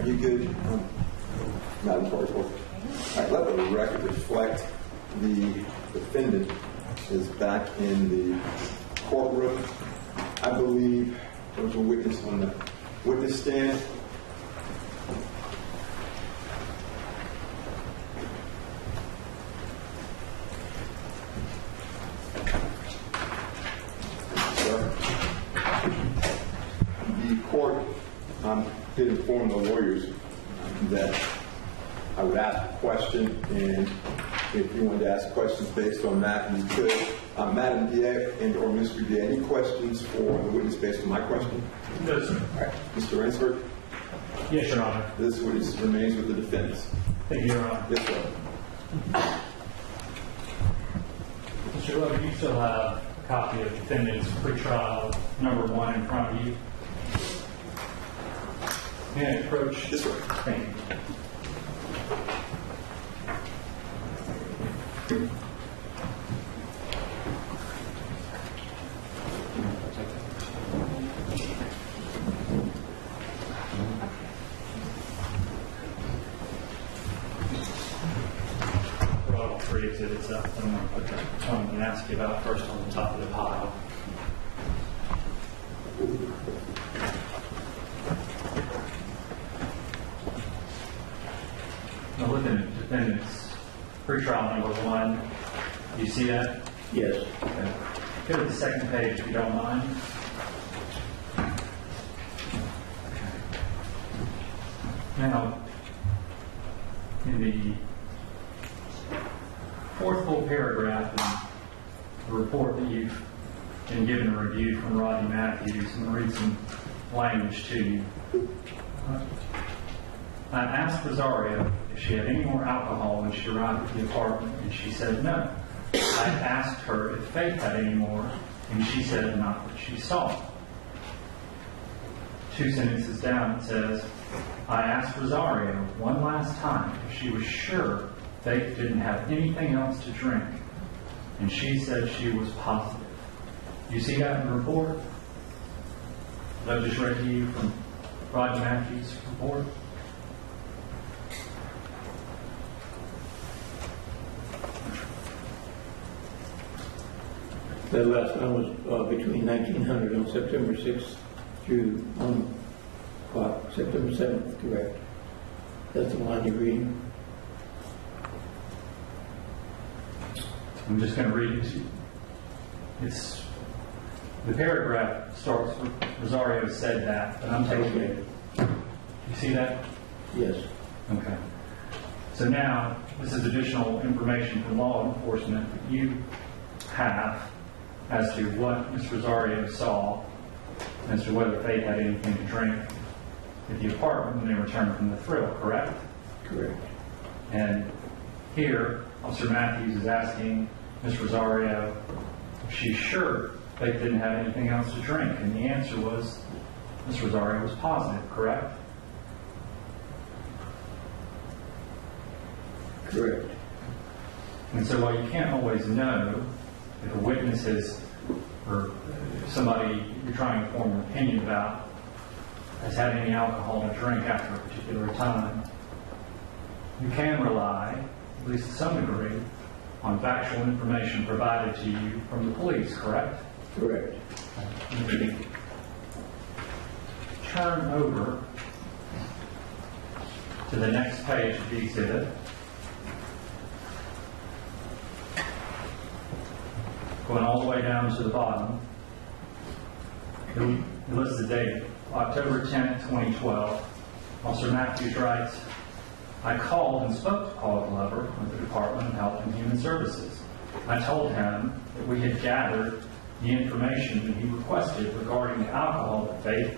Are you good, Madam Clerk? All right, let the record reflect the defendant is back in the courtroom. I believe there was a witness on the witness stand. The court did inform the lawyers that I would ask a question, and if you wanted to ask questions based on that, you could. Madam Diaz and or Mr. Diaz, any questions for the witness based on my question? No, sir. All right. Mr. Ransford? Yes, Your Honor. This witness remains with the defendants. Thank you, Your Honor. Yes, sir. Mr. Love, you still have a copy of defendant's pretrial number 1 in front of you. May I approach? Yes, sir. Thank you. Brought all 3 exhibits up. I'm going to put that one and ask you about first on the top of the pile. Now looking at defendant's pretrial number 1, do you see that? Yes. Okay. Go to the second page if you don't mind. Now, in the 4th full paragraph in the report that you've been given a review from Rodney Matthews, I'm going to read some language to you. I asked Rosario if she had any more alcohol when she arrived at the apartment, and she said no. I asked her if Faith had any more, and she said not that she saw. 2 sentences down it says, I asked Rosario one last time if she was sure Faith didn't have anything else to drink, and she said she was positive. You see that in the report that I just read to you from Rodney Matthews' report? That last one was between 1900 on September 6th through September 7th, correct? That's the line you're reading? I'm just going to read it to you. It's, the paragraph starts with Rosario said that, but I'm taking it. You see that? Yes. Okay. So now, this is additional information from law enforcement that you have as to what Ms. Rosario saw, as to whether Faith had anything to drink at the apartment when they returned from the thrill, correct? Correct. And here, Officer Matthews is asking Ms. Rosario if she's sure Faith didn't have anything else to drink, and the answer was Ms. Rosario was positive, correct? Correct. And so while you can't always know if a witness is, or somebody you're trying to form an opinion about has had any alcohol to drink after a particular time, you can rely, at least to some degree, on factual information provided to you from the police, correct? Correct. Turn over to the next page of the exhibit. Going all the way down to the bottom. It lists the date, October 10th, 2012. Officer Matthews writes, I called and spoke to Paul Glover of the Department of Health and Human Services. I told him that we had gathered the information that he requested regarding the alcohol that Faith,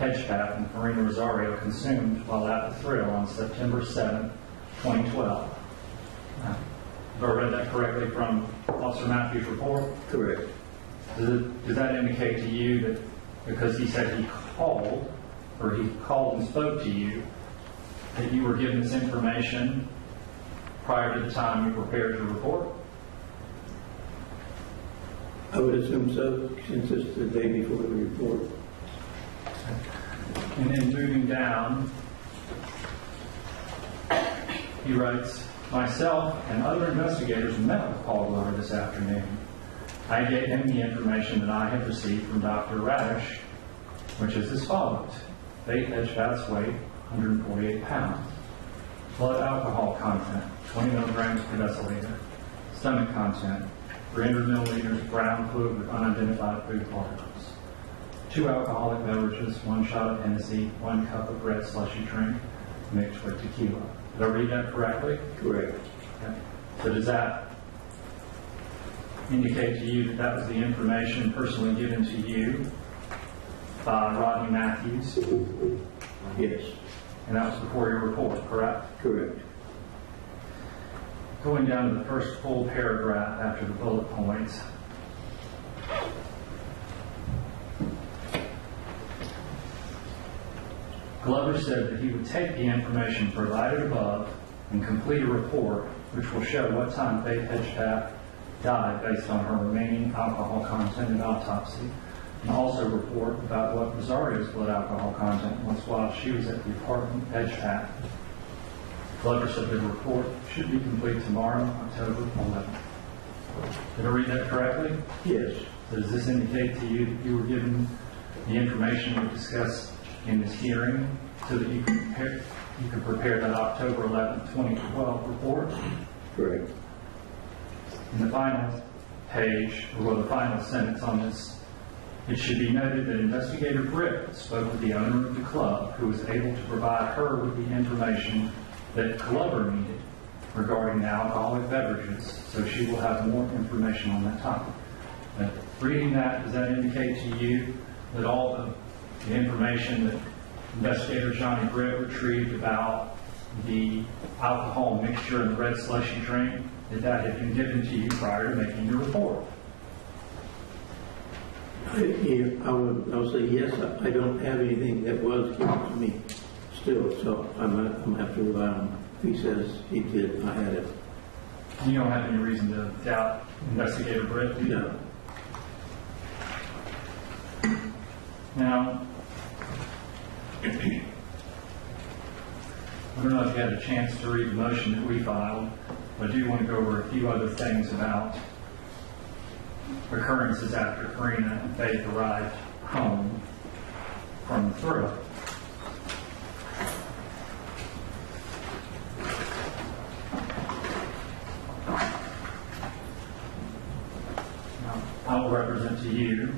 Hedgepeth, and Karina Rosario consumed while at the thrill on September 7th, 2012. Have I read that correctly from Officer Matthews' report? Correct. Does that indicate to you that because he said he called, or he called and spoke to you, that you were given this information prior to the time you prepared your report? I would assume so, since it's the day before the report. And then moving down He writes, myself and other investigators met with Paul Glover this afternoon. I gave him the information that I had received from Dr. Radish, which is as follows. Faith Hedgepeth's weight, 148 pounds. Blood alcohol content, 20 milligrams per deciliter. Stomach content, 300 milliliters brown fluid with unidentified food particles. 2 alcoholic beverages, 1 shot of Hennessy, 1 cup of red slushy drink, mixed with tequila. Did I read that correctly? Correct. Okay. So does that indicate to you that that was the information personally given to you by Rodney Matthews? Yes. And that was before your report, correct? Correct. Going down to the first full paragraph after the bullet points. Glover said that he would take the information provided above and complete a report which will show what time Faith Hedgepeth died based on her remaining alcohol content in autopsy, and also report about what Rosario's blood alcohol content was while she was at the apartment Hedgepeth. Glover said the report should be complete tomorrow, October 11th. Did I read that correctly? Yes. So does this indicate to you that you were given the information we discussed in this hearing so that you could prepare that October 11th, 2012 report? Correct. In the final page, or the final sentence on this, it should be noted that Investigator Britt spoke with the owner of the club, who was able to provide her with the information that Glover needed regarding the alcoholic beverages, so she will have more information on that topic. Reading that, does that indicate to you that all of the information that Investigator Johnny Britt retrieved about the alcohol mixture in the red slushy drink, that had been given to you prior to making your report? I'll say yes. I don't have anything that was given to me still, so I'm going to have to rely on. If he says he did, I had it. You don't have any reason to doubt Investigator Britt, do you? No. Now, I don't know if you had a chance to read the motion that we filed, but I do want to go over a few other things about occurrences after Karina and Faith arrived home from the thrill. Now, I will represent to you,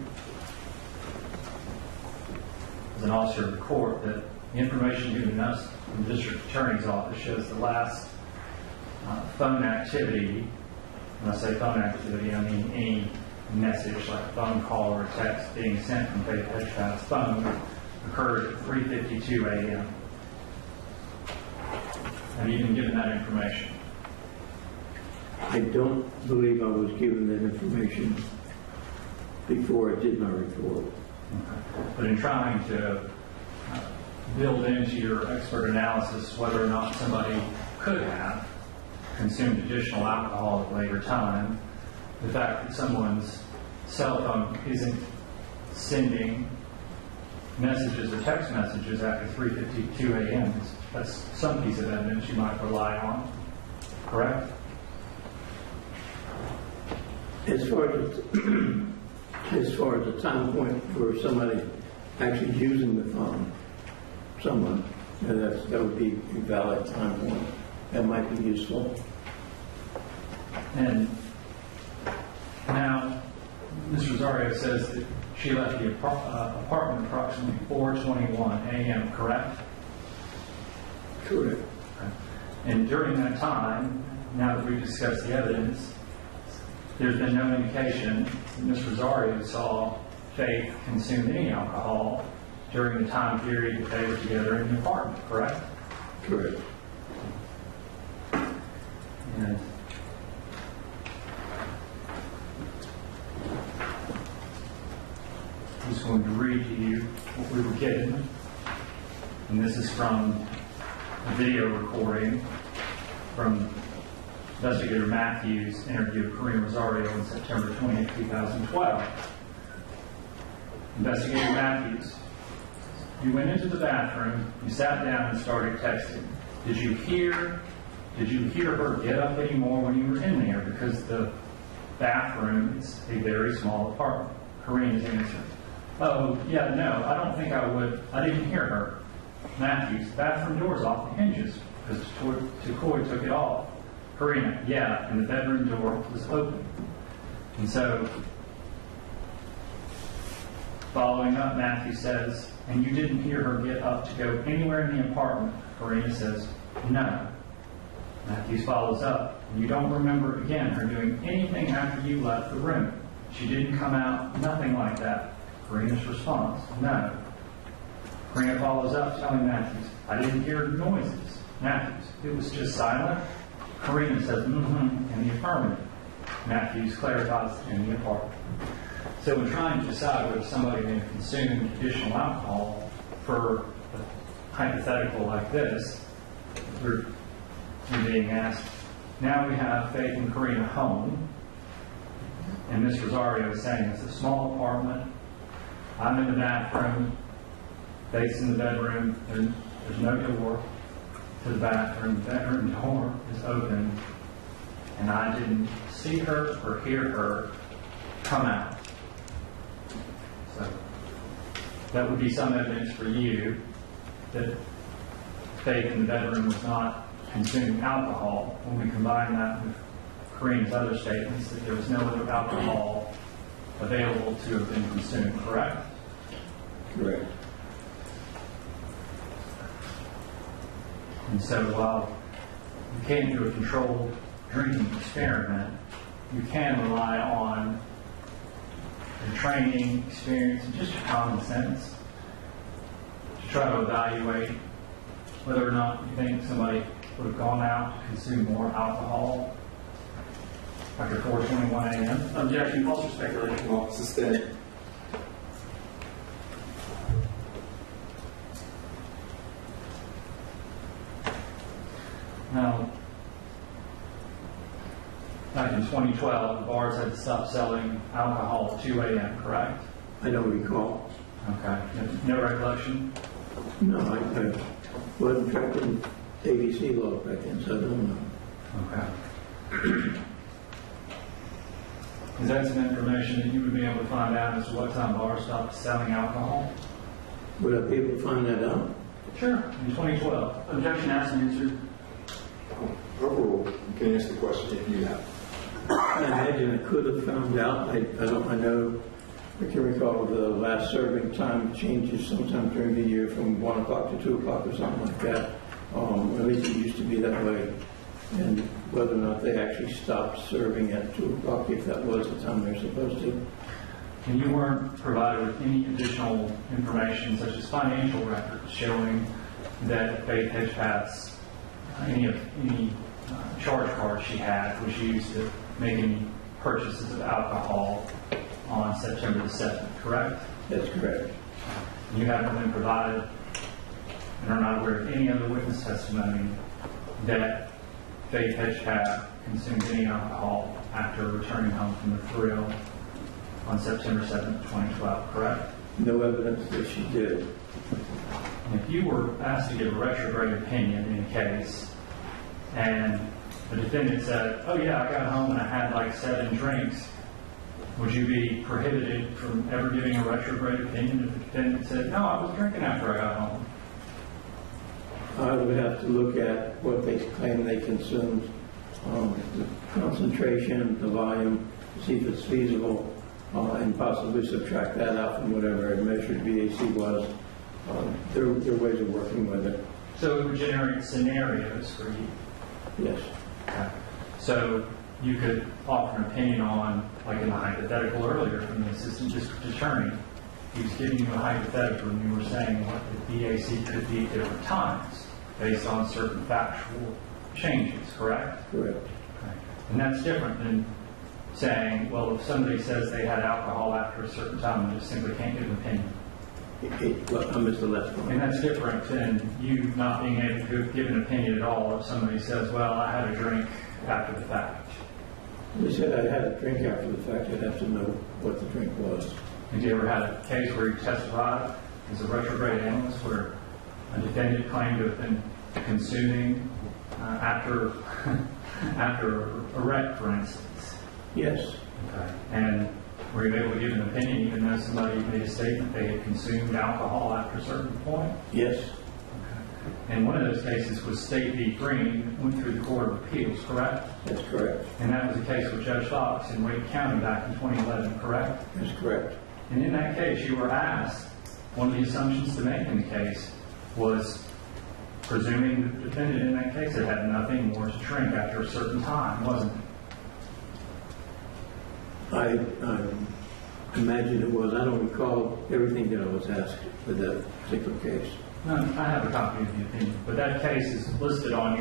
as an officer of the court, that the information given us from the district attorney's office shows the last phone activity. When I say phone activity, I mean any message like a phone call or a text being sent from Faith Hedgepeth's phone occurred at 3:52 a.m. Have you been given that information? I don't believe I was given that information before I did my report. Okay. But in trying to build into your expert analysis whether or not somebody could have consumed additional alcohol at a later time, the fact that someone's cell phone isn't sending messages or text messages after 3:52 a.m., that's some piece of evidence you might rely on, correct? As far as the time point for somebody actually using the phone, that would be a valid time point. That might be useful. And now, Ms. Rosario says that she left the apartment approximately 4:21 a.m., correct? Correct. And during that time, now that we've discussed the evidence, there's been no indication that Ms. Rosario saw Faith consume any alcohol during the time period that they were together in the apartment, correct? Correct. And I'm just going to read to you what we were given. And this is from a video recording from Investigator Matthews' interview of Karina Rosario on September 20, 2012. Investigator Matthews, you went into the bathroom, you sat down and started texting. Did you hear did you hear her get up anymore when you were in there? Because the bathroom is a very small apartment. Karina's answer, oh, yeah, no, I don't think I would. I didn't hear her. Matthews, the bathroom door's off the hinges because Tukoi took it off. Karina, yeah, and the bedroom door was open. And so, following up, Matthew says, and you didn't hear her get up to go anywhere in the apartment? Karina says, no. Matthews follows up, and you don't remember again her doing anything after you left the room? She didn't come out, nothing like that. Karina's response, no. Karina follows up, telling Matthews, I didn't hear noises. Matthews, it was just silent. Karina says, in the affirmative. Matthews clarifies in the apartment. So when trying to decide whether somebody may have consumed additional alcohol for a hypothetical like this, we're being asked, now we have Faith and Karina home, and Ms. Rosario is saying it's a small apartment, I'm in the bathroom, Faith's in the bedroom, there's no door to the bathroom door is open, and I didn't see her or hear her come out. So that would be some evidence for you that Faith in the bedroom was not consuming alcohol. When we combine that with Karina's other statements that there was no other alcohol available to have been consumed, correct? Correct. And so while you can't do a controlled drinking experiment, you can rely on your training, experience, and just your common sense to try to evaluate whether or not you think somebody would have gone out to consume more alcohol after 4:21 a.m. Objection, false or speculation. Well, sustained. Now, back in 2012, the bars had to stop selling alcohol at 2 a.m., correct? I don't recall. Okay. No recollection? No, I wasn't tracking ABC law back then, so I don't know. Okay. Is that some information that you would be able to find out as to what time bars stopped selling alcohol? Would I be able to find that out? Sure. In 2012. Objection asked and answered. Overruled. You can answer the question if you have. I imagine I could have found out. I know, I can recall the last serving time changes sometime during the year from 1 o'clock to 2 o'clock or something like that. At least it used to be that way. And whether or not they actually stopped serving at 2 o'clock, if that was the time they're supposed to. And you weren't provided with any additional information, such as financial records showing that Faith Hedgepeth's any charge card she had was used to make any purchases of alcohol on September the 7th, correct? That's correct. You haven't been provided and are not aware of any other witness testimony that Faith Hedgepeth consumed any alcohol after returning home from the thrill on September 7th, 2012, correct? No evidence that she did. And if you were asked to give a retrograde opinion in a case, and the defendant said, oh yeah, I got home and I had like 7 drinks, would you be prohibited from ever giving a retrograde opinion if the defendant said, no, I was drinking after I got home? I would have to look at what they claim they consumed, the concentration, the volume, to see if it's feasible, and possibly subtract that out from whatever a measured BAC was. There are ways of working with it. So it would generate scenarios for you. Yes. Okay. So you could offer an opinion on, like in the hypothetical earlier from the assistant district attorney, he was giving you a hypothetical and you were saying what the BAC could be at different times based on certain factual changes, correct? Correct. Okay. And that's different than saying, well, if somebody says they had alcohol after a certain time, you just simply can't give an opinion. Well, I missed the last And one. that's different than you not being able to give an opinion at all if somebody says, well, I had a drink after the fact. They said I had a drink after the fact. I'd have to know what the drink was. Have you ever had a case where you testified as a retrograde analyst where a defendant claimed to have been consuming after after a wreck, for instance. Yes. Okay. And were you able to give an opinion even though somebody made a statement they had consumed alcohol after a certain point? Yes. And one of those cases was State v. Green, went through the Court of Appeals, correct? That's correct. And that was a case with Judge Fox in Wake County back in 2011, correct? That's correct. And in that case, you were asked, one of the assumptions to make in the case was presuming the defendant in that case had had nothing more to drink after a certain time, wasn't it? I imagine it was. I don't recall everything that I was asked with that particular case. No, I have a copy of the opinion, but that case is listed on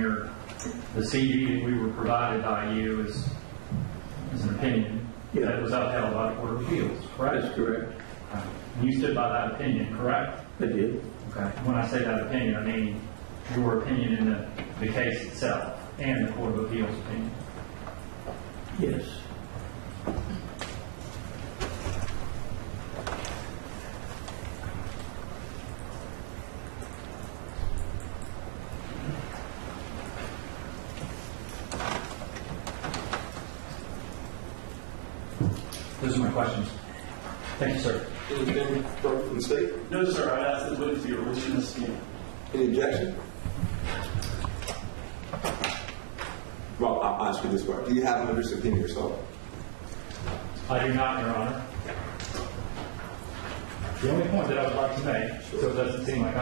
the CD that we were provided by you as an opinion that was upheld by the Court of Appeals, correct? That's correct. Okay. And you stood by that opinion, correct? I did. Okay. When I say that opinion, I mean your opinion in the case itself and the Court of Appeals opinion. Yes. Those are my questions. Thank you, sir. Anything from the state? No, sir, I asked the witness to your witness stand. Any objection? Well, I'll ask you this way. Do you have an understood opinion yourself? I do not, Your Honor. The only point that I would like to make, so it doesn't seem like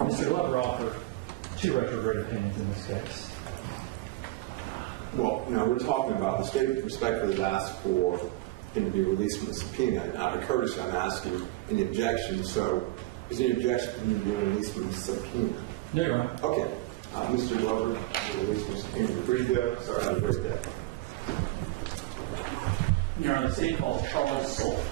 Mr. Glover offered two retrograde opinions in this case. Well, we're talking about the state respectfully asked for him to be released from the subpoena. And out of courtesy, I'm asking any objection. So, is there any objection to him being released from the subpoena? No, Your Honor. Okay. Mr. Glover, you're released from the subpoena. You're free to go. Sorry, have a great day. Your Honor, the state called Charles Soule.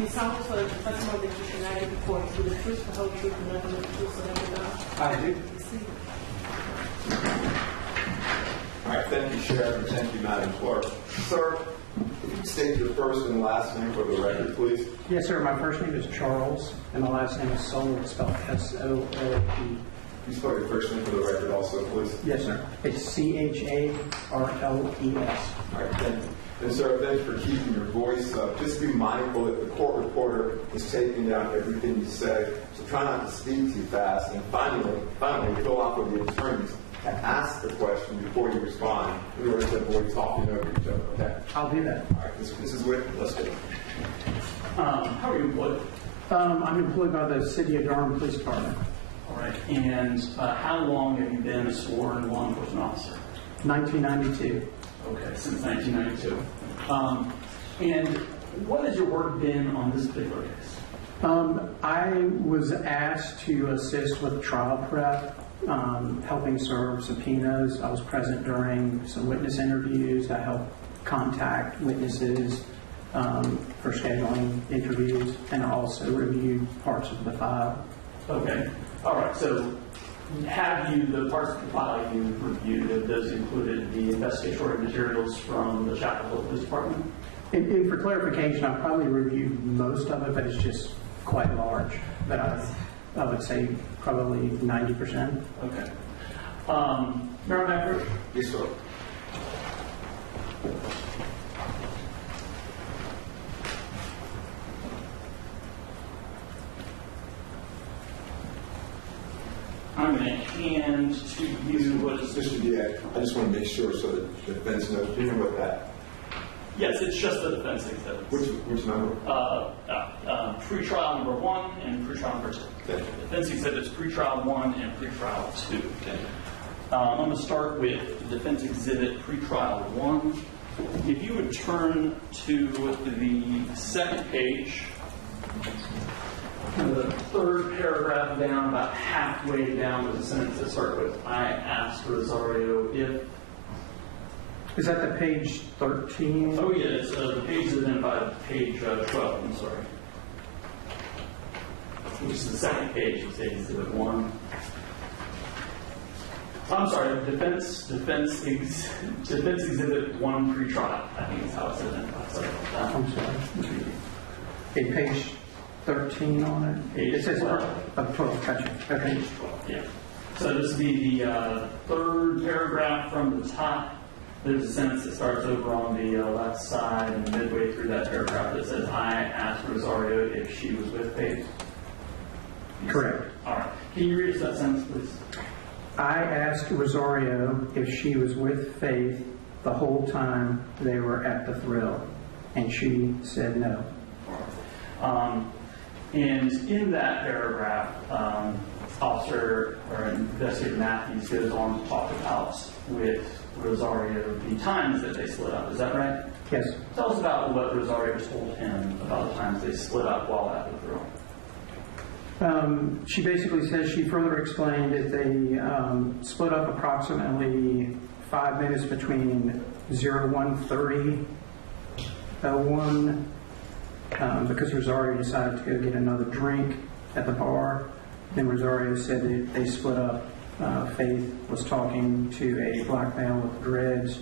You sound so the testimony that you provided before to the truth, the whole truth, and nothing but the truth, so help you God. I do. All right. Thank you, Sheriff, and thank you, Madam Clerk. Sir, could you state your first and last name for the record, please? Yes, sir. My first name is Charles, and my last name is Soule. It's spelled S-O-L-E. Can you spell your first name for the record also, please? Yes, sir. It's C-H-A-R-L-E-S. All right, thank you. And sir, thanks for keeping your voice up. Just be mindful that the court reporter is taking down everything you say, so try not to speak too fast. And finally, fill out with the attorneys and ask the question before you respond in order to avoid talking over each other, okay? I'll do that. All right, this is Wick. Let's go. How are you employed? I'm employed by the City of Durham Police Department. All right. And how long have you been a sworn law enforcement officer? 1992. Okay, since 1992. And what has your work been on this particular case? I was asked to assist with trial prep, helping serve subpoenas. I was present during some witness interviews. I helped contact witnesses for scheduling interviews, and I also reviewed parts of the file. Okay. All right. So have you, the parts of the file you reviewed, have those included the investigatory materials from the Chapel Hill Police Department? And for clarification, I probably reviewed most of it, but it's just quite large. But I would say probably 90%. Okay. Mayor Becker? Yes, sir. I'm going to hand to you what is Mr. Diaz, I just want to make sure so that the defense knows. Do you know what that? Yes, it's just the defense exhibits. Which number? Pre-trial number 1 and pre-trial number 2. Okay. Defense exhibits pre-trial 1 and pre-trial 2. Okay. I'm going to start with defense exhibit pre-trial 1. If you would turn to the second page, and the third paragraph down, about halfway down to the sentence that starts with, I asked Rosario if. Is that the page 13? Oh, yeah, it's, the page is identified page 12, I'm sorry. Which is the second page of exhibit 1. I'm sorry, defense exhibit 1 pretrial, I think is how it's identified. Sorry about that. I'm sorry. Okay, page 13 on it? Page It says 12. 12, gotcha. Okay. Page 12, yeah. So this would be the third paragraph from the top. There's a sentence that starts over on the left side, and midway through that paragraph that says, I asked Rosario if she was with Faith. Correct. All right. Can you read us that sentence, please? I asked Rosario if she was with Faith the whole time they were at the Thrill, and she said no. And in that paragraph, Officer or Investigator Matthews goes on to talk about with Rosario the times that they split up. Is that right? Yes. Tell us about what Rosario told him about the times they split up while at the Thrill. She basically says she further explained that they split up approximately 5 minutes between 01:30, 01, because Rosario decided to go get another drink at the bar. Then Rosario said that they split up. Faith was talking to a black male with dreads,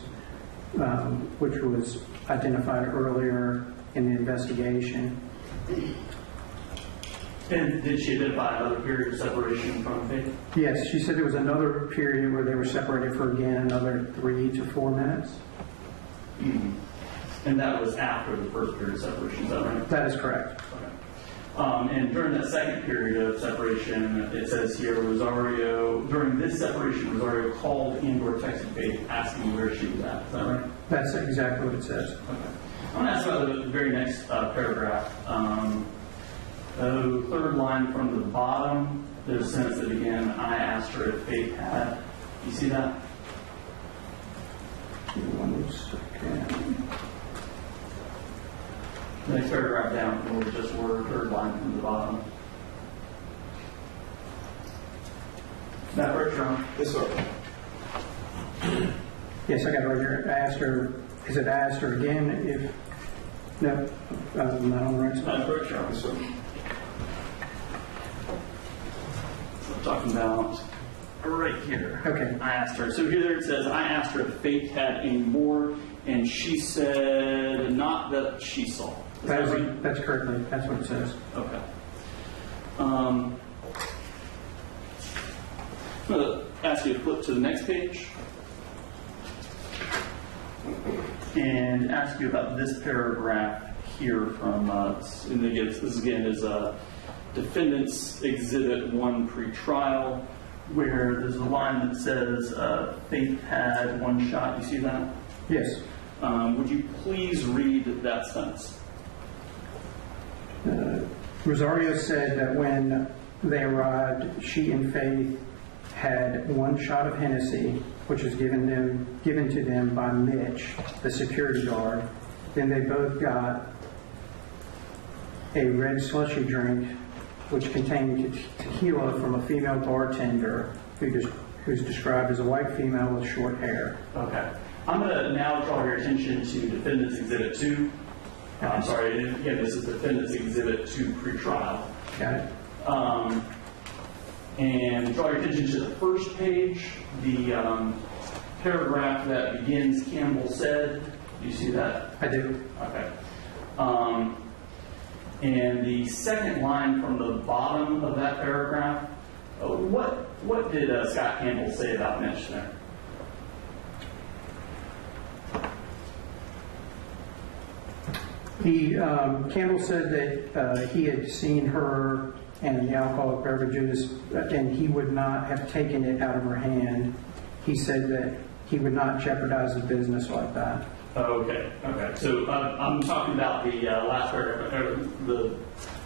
which was identified earlier in the investigation. And did she identify another period of separation from Faith? Yes, she said there was another period where they were separated for, again, another 3 to 4 minutes. Mm-hmm. And that was after the first period of separation, is that right? That is correct. Okay. And during that second period of separation, it says here, during this separation, Rosario called and/or texted Faith asking where she was at. Is that right? That's exactly what it says. Okay. I want to ask about the very next paragraph. The third line from the bottom, there's a sentence that began, I asked her if Faith had. You see that? 1 second. Next paragraph down from where just word, third line from the bottom. That correct, John? Yes, sir. Yes, I got it right here. I asked her, is it asked her again if, no, not on the right side. That correct, John? Yes, sir. So I'm talking about right here. Okay. I asked her. So here it says, I asked her if Faith had any more, and she said not that she saw. Is that right? That's correctly, that's what it says. Okay. I'm going to ask you to flip to the next page and ask you about this paragraph here from, and again, this again is Defendant's Exhibit 1 pretrial, where there's a line that says Faith had 1 shot. You see that? Yes. Would you please read that sentence? Rosario said that when they arrived, she and Faith had 1 shot of Hennessy, which was given to them by Mitch, the security guard. Then they both got a red slushy drink, which contained tequila from a female bartender who's described as a white female with short hair. Okay. I'm going to now draw your attention to Defendant's Exhibit 2. I'm sorry, again, this is Defendant's Exhibit 2 pretrial. Got it? And draw your attention to the first page, the paragraph that begins, Campbell said. Do you see that? I do. Okay. And the second line from the bottom of that paragraph, what did Scott Campbell say about Mitch there? Campbell said that he had seen her and the alcoholic beverages, and he would not have taken it out of her hand. He said that he would not jeopardize the business like that. Okay. So I'm talking about the last paragraph, or the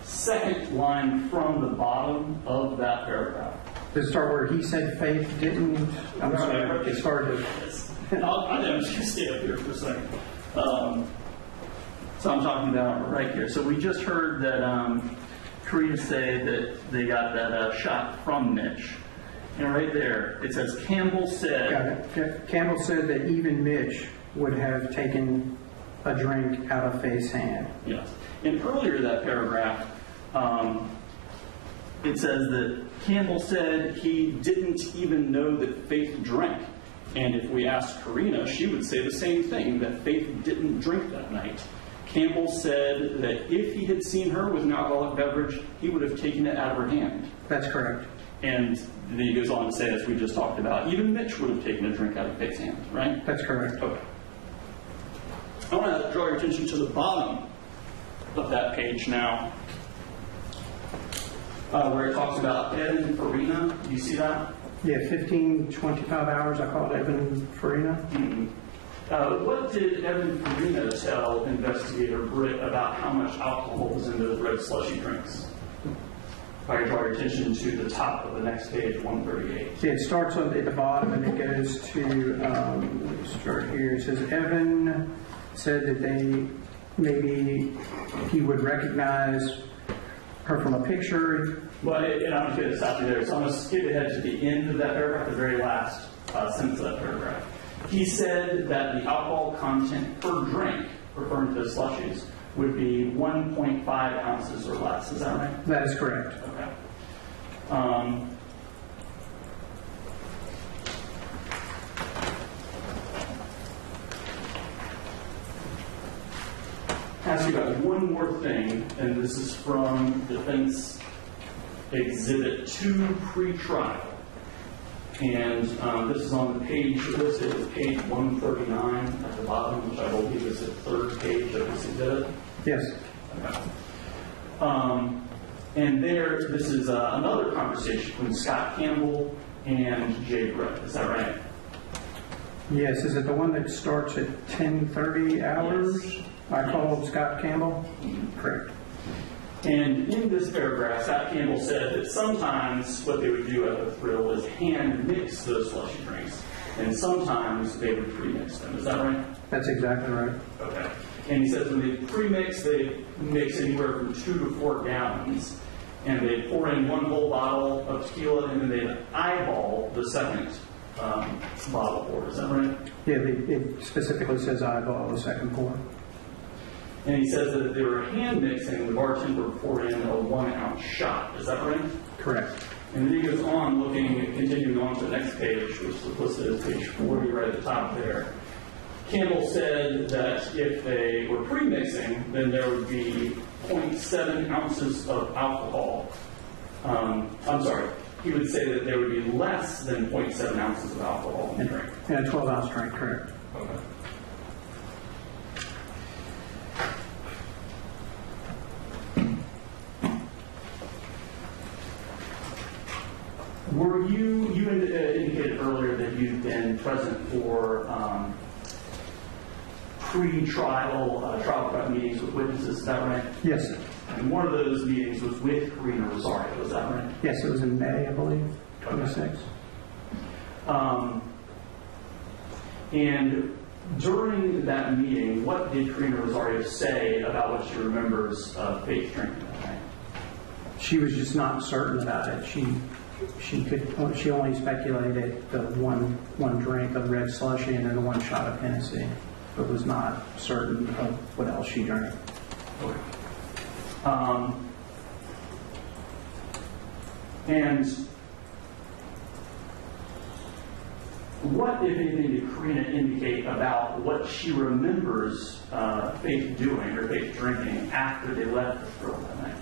second line from the bottom of that paragraph. To start where he said Faith didn't. I'm sorry. Okay. It's hard to. I'm just going to stay up here for a second. So I'm talking about right here. So we just heard that Karina say that they got that shot from Mitch. And right there, it says Campbell said. Got it. Campbell said that even Mitch would have taken a drink out of Faith's hand. Yes. And earlier that paragraph, it says that Campbell said he didn't even know that Faith drank. And if we asked Karina, she would say the same thing, that Faith didn't drink that night. Campbell said that if he had seen her with an alcoholic beverage, he would have taken it out of her hand. That's correct. And then he goes on to say, as we just talked about, even Mitch would have taken a drink out of Faith's hand, right? That's correct. Okay. I want to draw your attention to the bottom of that page now, where it talks about Ed and Farina. Do you see that? Yeah, 15, 25 hours, I called Evan Farina. What did Evan Farina tell investigator Britt about how much alcohol was in those red slushy drinks? If I could draw your attention to the top of the next page, 138. Yeah, it starts at the bottom and it goes to, let me start here. It says, Evan said that maybe he would recognize her from a picture. Well, and I'm just going to stop you there. So I'm going to skip ahead to the end of that paragraph, the very last sentence of that paragraph. He said that the alcohol content per drink, referring to the slushies, would be 1.5 ounces or less. Is that right? That is correct. Okay. Ask you about one more thing, and this is from Defense Exhibit 2 pre-trial. And this is on the page, this is page 139 at the bottom, which I believe is the third page of this exhibit. Yes. Okay. And there, this is another conversation between Scott Campbell and Jay Brett. Is that right? Yes. Is it the one that starts at 10:30 hours? Yes. I called Scott Campbell? Correct. And in this paragraph, Scott Campbell said that sometimes what they would do at the Thrill is hand mix those slushy drinks, and sometimes they would pre-mix them. Is that right? That's exactly right. Okay. And he says when they pre-mix, they mix anywhere from 2 to 4 gallons, and they pour in one whole bottle of tequila, and then they eyeball the second bottle pour. Is that right? Yeah, it specifically says eyeball the second pour. And he says that if they were hand mixing, the bartender would pour in a 1 ounce shot. Is that right? Correct. And then he goes on continuing on to the next page, which is listed as page 40 right at the top there. Campbell said that if they were pre-mixing, then there would be 0.7 ounces of alcohol. I'm sorry, he would say that there would be less than 0.7 ounces of alcohol in the drink. And a 12-ounce drink, correct. Okay. Were you indicated earlier that you'd been present for pre-trial trial prep meetings with witnesses, is that right? Yes, sir. And one of those meetings was with Karina Rosario, is that right? Yes, it was in May, I believe, 26. And during that meeting, what did Karina Rosario say about what she remembers of Faith drinking that night? She was just not certain about it. She only speculated the one drink of red slushy and then the one shot of Hennessy, but was not certain of what else she drank. Okay. And what, if anything, did Karina indicate about what she remembers Faith doing or Faith drinking after they left the Thrill that night?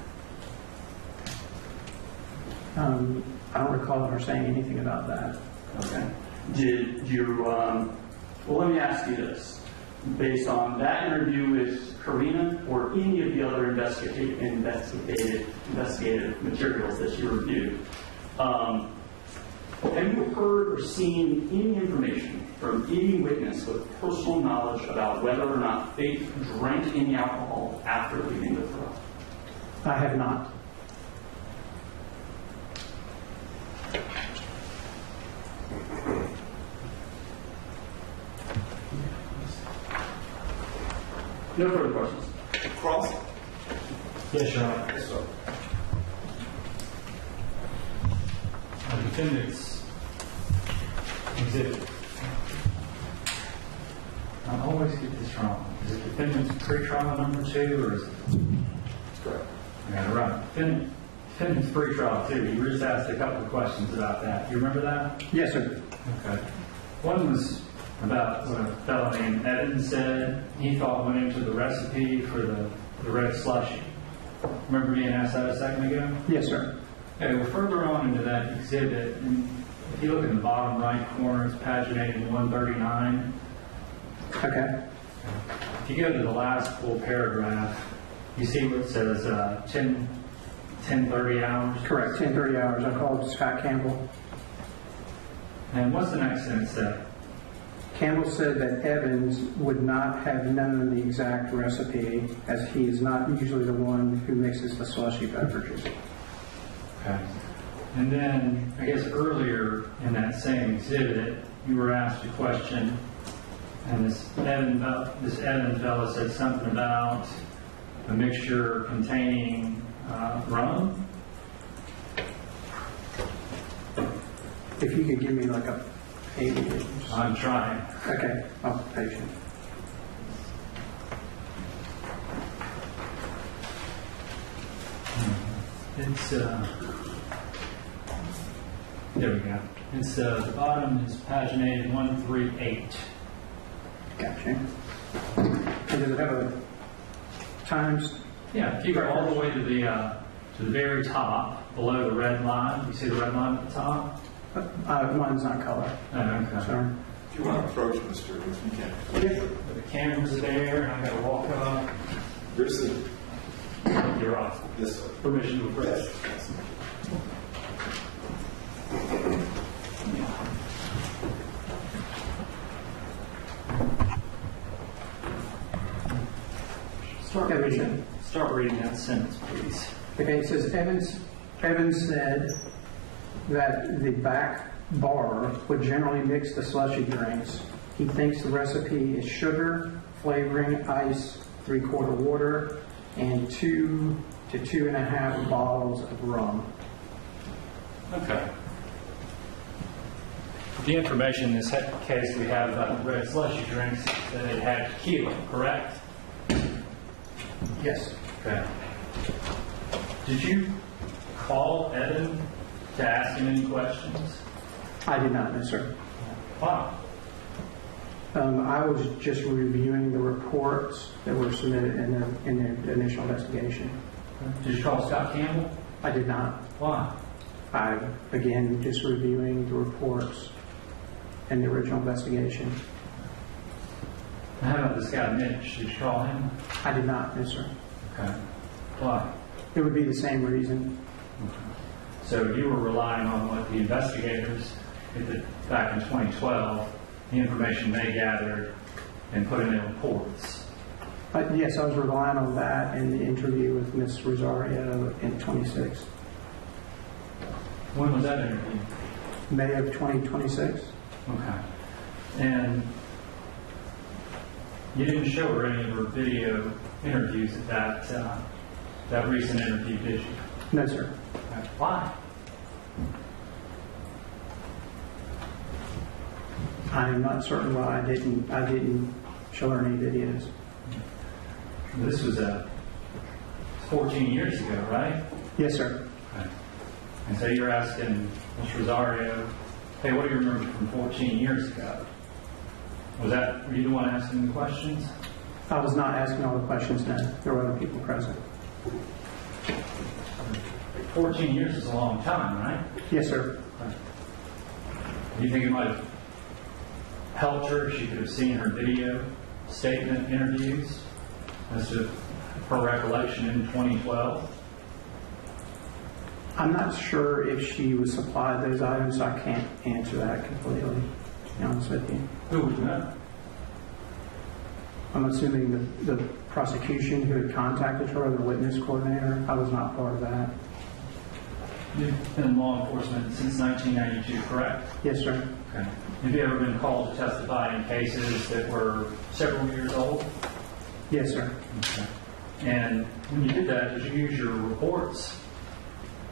I don't recall her saying anything about that. Okay. Did you, well, let me ask you this. Based on that interview with Karina or any of the other investigative materials that you reviewed, have you heard or seen any information from any witness with personal knowledge about whether or not Faith drank any alcohol after leaving the Thrill? I have not. No further questions. Cross? Yes, Your Honor. Yes, sir. Defendant's exhibit. I always get this wrong. Is it defendant's pre-trial number 2 or is it? Correct. I got it right. Defendant defendant's pre-trial too, you were just asked a couple of questions about that. You remember that? Yes, sir. Okay. One was about what a fellow named Evans said he thought went into the recipe for the red slushy. Remember being asked that a second ago? Yes, sir. Okay, well, further on into that exhibit, and if you look in the bottom right corner, it's paginated 139. Okay. If you go to the last full paragraph, you see where it says 10:30 hours. Correct, 10:30 hours. I called Scott Campbell. And what's the next sentence say? Campbell said that Evans would not have known the exact recipe, as he is not usually the one who mixes the slushy beverages. Okay. And then, I guess earlier in that same exhibit, you were asked a question, and this Evans fellow said something about a mixture containing rum. If you could give me like a page. I'm trying. Okay, I'll be patient. It's, there we go. It's, the bottom is paginated 138. Gotcha. And does it have a times? Yeah, if you go all the way to the very top, below the red line, you see the red line at the top? Mine's not color. Oh, okay. Sorry. If you want to approach Mr. Evans, you can. The cameras are there, and I gotta walk up. Here's the, You're off. this one. Permission to approach. Yes. Start reading that sentence, please. Okay, it says Evans said that the back bar would generally mix the slushy drinks. He thinks the recipe is sugar, flavoring, ice, 3/4 water, and 2 to 2.5 bottles of rum. Okay. The information in this case we have about the red slushy drinks that it had tequila, correct? Yes. Okay. Did you call Evan to ask him any questions? I did not, no, sir. Why? I was just reviewing the reports that were submitted in the initial investigation. Did you call Scott Campbell? I did not. Why? I, again, just reviewing the reports in the original investigation. How about this guy Mitch? Did you call him? I did not, no, sir. Okay. Why? It would be the same reason. So you were relying on what the investigators, back in 2012, the information they gathered and put in their reports. Yes, I was relying on that in the interview with Ms. Rosario in 26. When was that interview? May of 2026. Okay. And you didn't show her any of her video interviews at that recent interview, did you? No, sir. Okay. Why? I'm not certain why I didn't show her any videos. This was 14 years ago, right? Yes, sir. Okay. And so you're asking Ms. Rosario, hey, what do you remember from 14 years ago? Were you the one asking the questions? I was not asking all the questions, no. There were other people present. 14 years is a long time, right? Yes, sir. Okay. Do you think it might have helped her if she could have seen her video statement interviews as to her recollection in 2012? I'm not sure if she was supplied those items, so I can't answer that completely, to be honest with you. Who would know? I'm assuming the prosecution who had contacted her, the witness coordinator. I was not part of that. You've been in law enforcement since 1992, correct? Yes, sir. Okay. Have you ever been called to testify in cases that were several years old? Yes, sir. Okay. And when you did that, did you use your reports?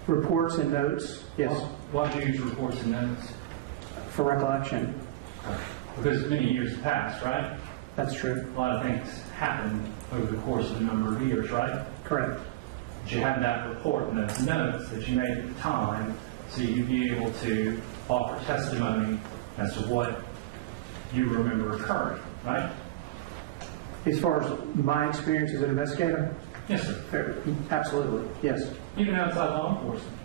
Reports and notes, yes, Why did you use reports and notes? for recollection. Because many years have passed, right? That's true. A lot of things happen over the course of a number of years, right? Correct. But you had that report and those notes that you made at the time, so you'd be able to offer testimony as to what you remember occurring, right? As far as my experience as an investigator, Yes, sir. absolutely, yes. Even outside law enforcement.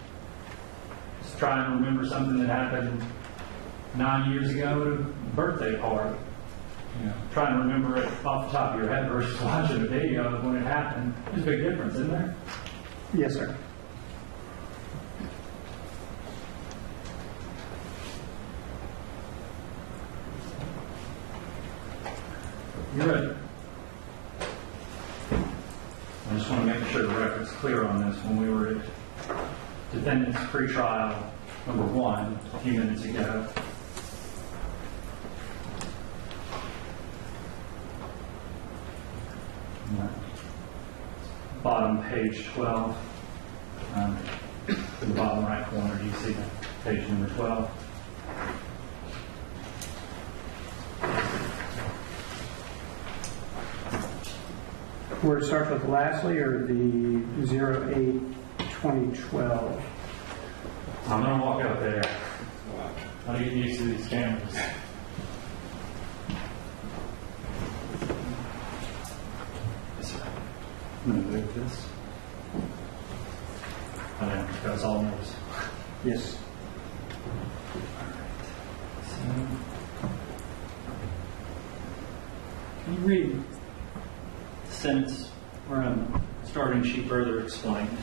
Just try and remember something that happened 9 years ago at a birthday party. You know, try and remember it off the top of your head versus watching a video of when it happened. There's a big difference, isn't there? Yes, sir. You're ready. I just want to make sure the record's clear on this. When we were at defendant's pretrial number 1 a few minutes ago, bottom page 12, in the bottom right corner, do you see page number 12? Where it starts with lastly, or the 08-2012? I'm going to walk out there. I'll get used to these cameras. Yes, sir. I'm going to move this. I know, that was all notice. Yes. Can you read the sentence where I'm starting? She further explained.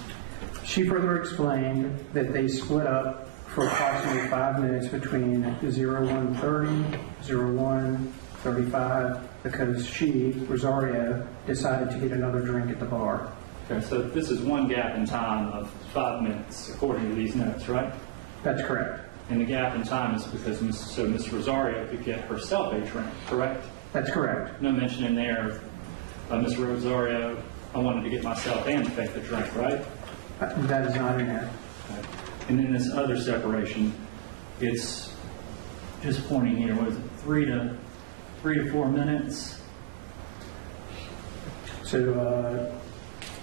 She further explained that they split up for approximately 5 minutes between 01:30, 01:35, because she, Rosario, decided to get another drink at the bar. Okay, so this is one gap in time of 5 minutes, according to these notes, right? That's correct. And the gap in time is because Ms. Rosario could get herself a drink, correct? That's correct. No mention in there of Ms. Rosario, I wanted to get myself and Faith a drink, right? That is not in there. And then this other separation, it's just pointing here, what is it, 3 to 4 minutes? So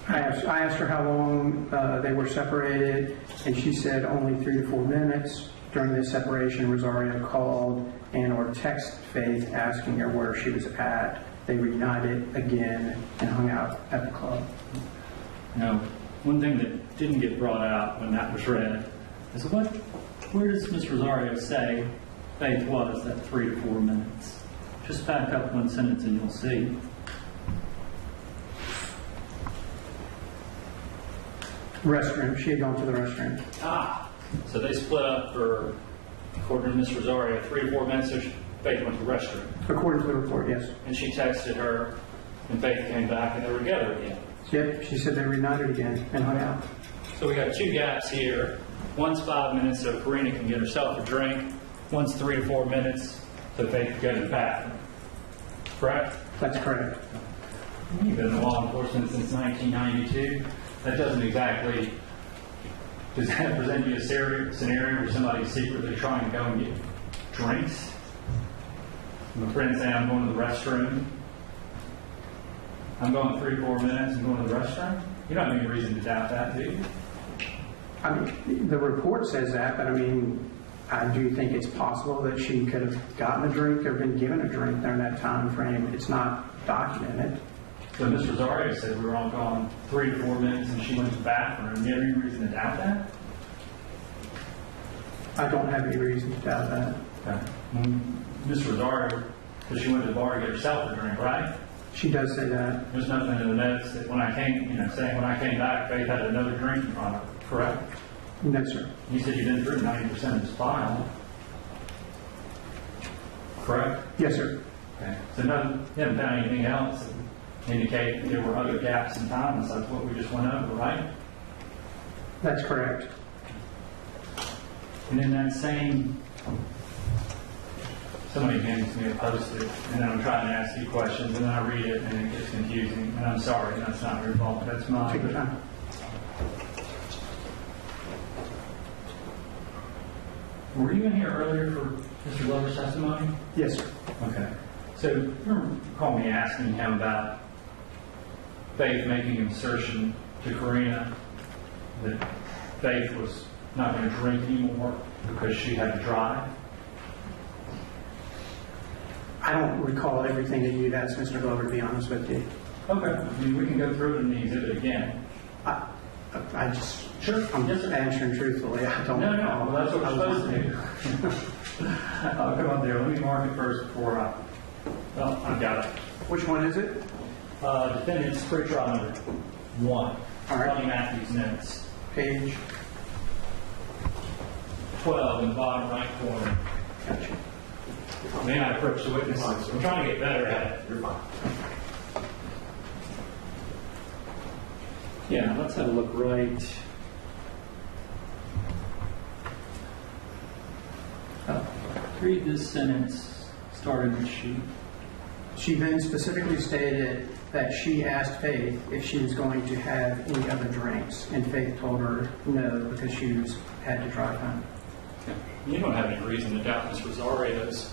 I asked her how long they were separated, and she said only 3 to 4 minutes. During this separation, Rosario called and or texted Faith asking her where she was at. They reunited again and hung out at the club. Now, one thing that didn't get brought out when that was read is where does Ms. Rosario say Faith was at 3 to 4 minutes? Just back up one sentence and you'll see. Restroom. She had gone to the restroom. So they split up for, according to Ms. Rosario, 3 to 4 minutes, so Faith went to the restroom. According to the report, yes. And she texted her, and Faith came back, and they were together again. Yep, she said they reunited again and hung out. So we got 2 gaps here. One's 5 minutes so Karina can get herself a drink. One's 3 to 4 minutes so Faith can go to the bathroom. Correct? That's correct. You've been in law enforcement since 1992. That doesn't exactly, does that present you a scenario where somebody's secretly trying to go and get drinks? My friend saying, I'm going to the restroom. I'm going 3 to 4 minutes and going to the restroom. You don't have any reason to doubt that, do you? I mean, the report says that, but I mean, I do think it's possible that she could have gotten a drink or been given a drink during that time frame. It's not documented. So Ms. Rosario said we were all gone 3 to 4 minutes and she went to the bathroom. Do you have any reason to doubt that? I don't have any reason to doubt that. Okay. Ms. Rosario, because she went to the bar to get herself a drink, right? She does say that. There's nothing in the notes that when I came, saying when I came back, Faith had another drink in front of her, correct? No, sir. You said you've been through 90% of this file, correct? Yes, sir. Okay. So no, you haven't found anything else that indicate that there were other gaps in time besides what we just went over, right? That's correct. And in that same, somebody hands me a post-it, and then I'm trying to ask you questions, and then I read it, and it gets confusing. And I'm sorry, that's not your fault. That's mine. Take your time. Were you in here earlier for Mr. Glover's testimony? Yes, sir. Okay. So you recall me asking him about Faith making an assertion to Karina that Faith was not going to drink anymore because she had to drive? I don't recall everything that you'd asked Mr. Glover, to be honest with you. Okay. I mean, we can go through it in the exhibit again. I just, Sure. I'm just answering truthfully. I don't No, recall. well, that's what I we're was supposed to do. Come on there. Let me mark it first before I... Well, I've got it. Which one is it? Defendant's pre-trial number 1. All right. Rodney Matthews notes. Page. 12 in the bottom right corner. Gotcha. May I approach the witness? I'm trying to get better at it. You're fine. Yeah, let's have a look right. Read this sentence starting with she. She then specifically stated that she asked Faith if she was going to have any other drinks, and Faith told her no because she had to drive home. You don't have any reason to doubt Ms. Rosario's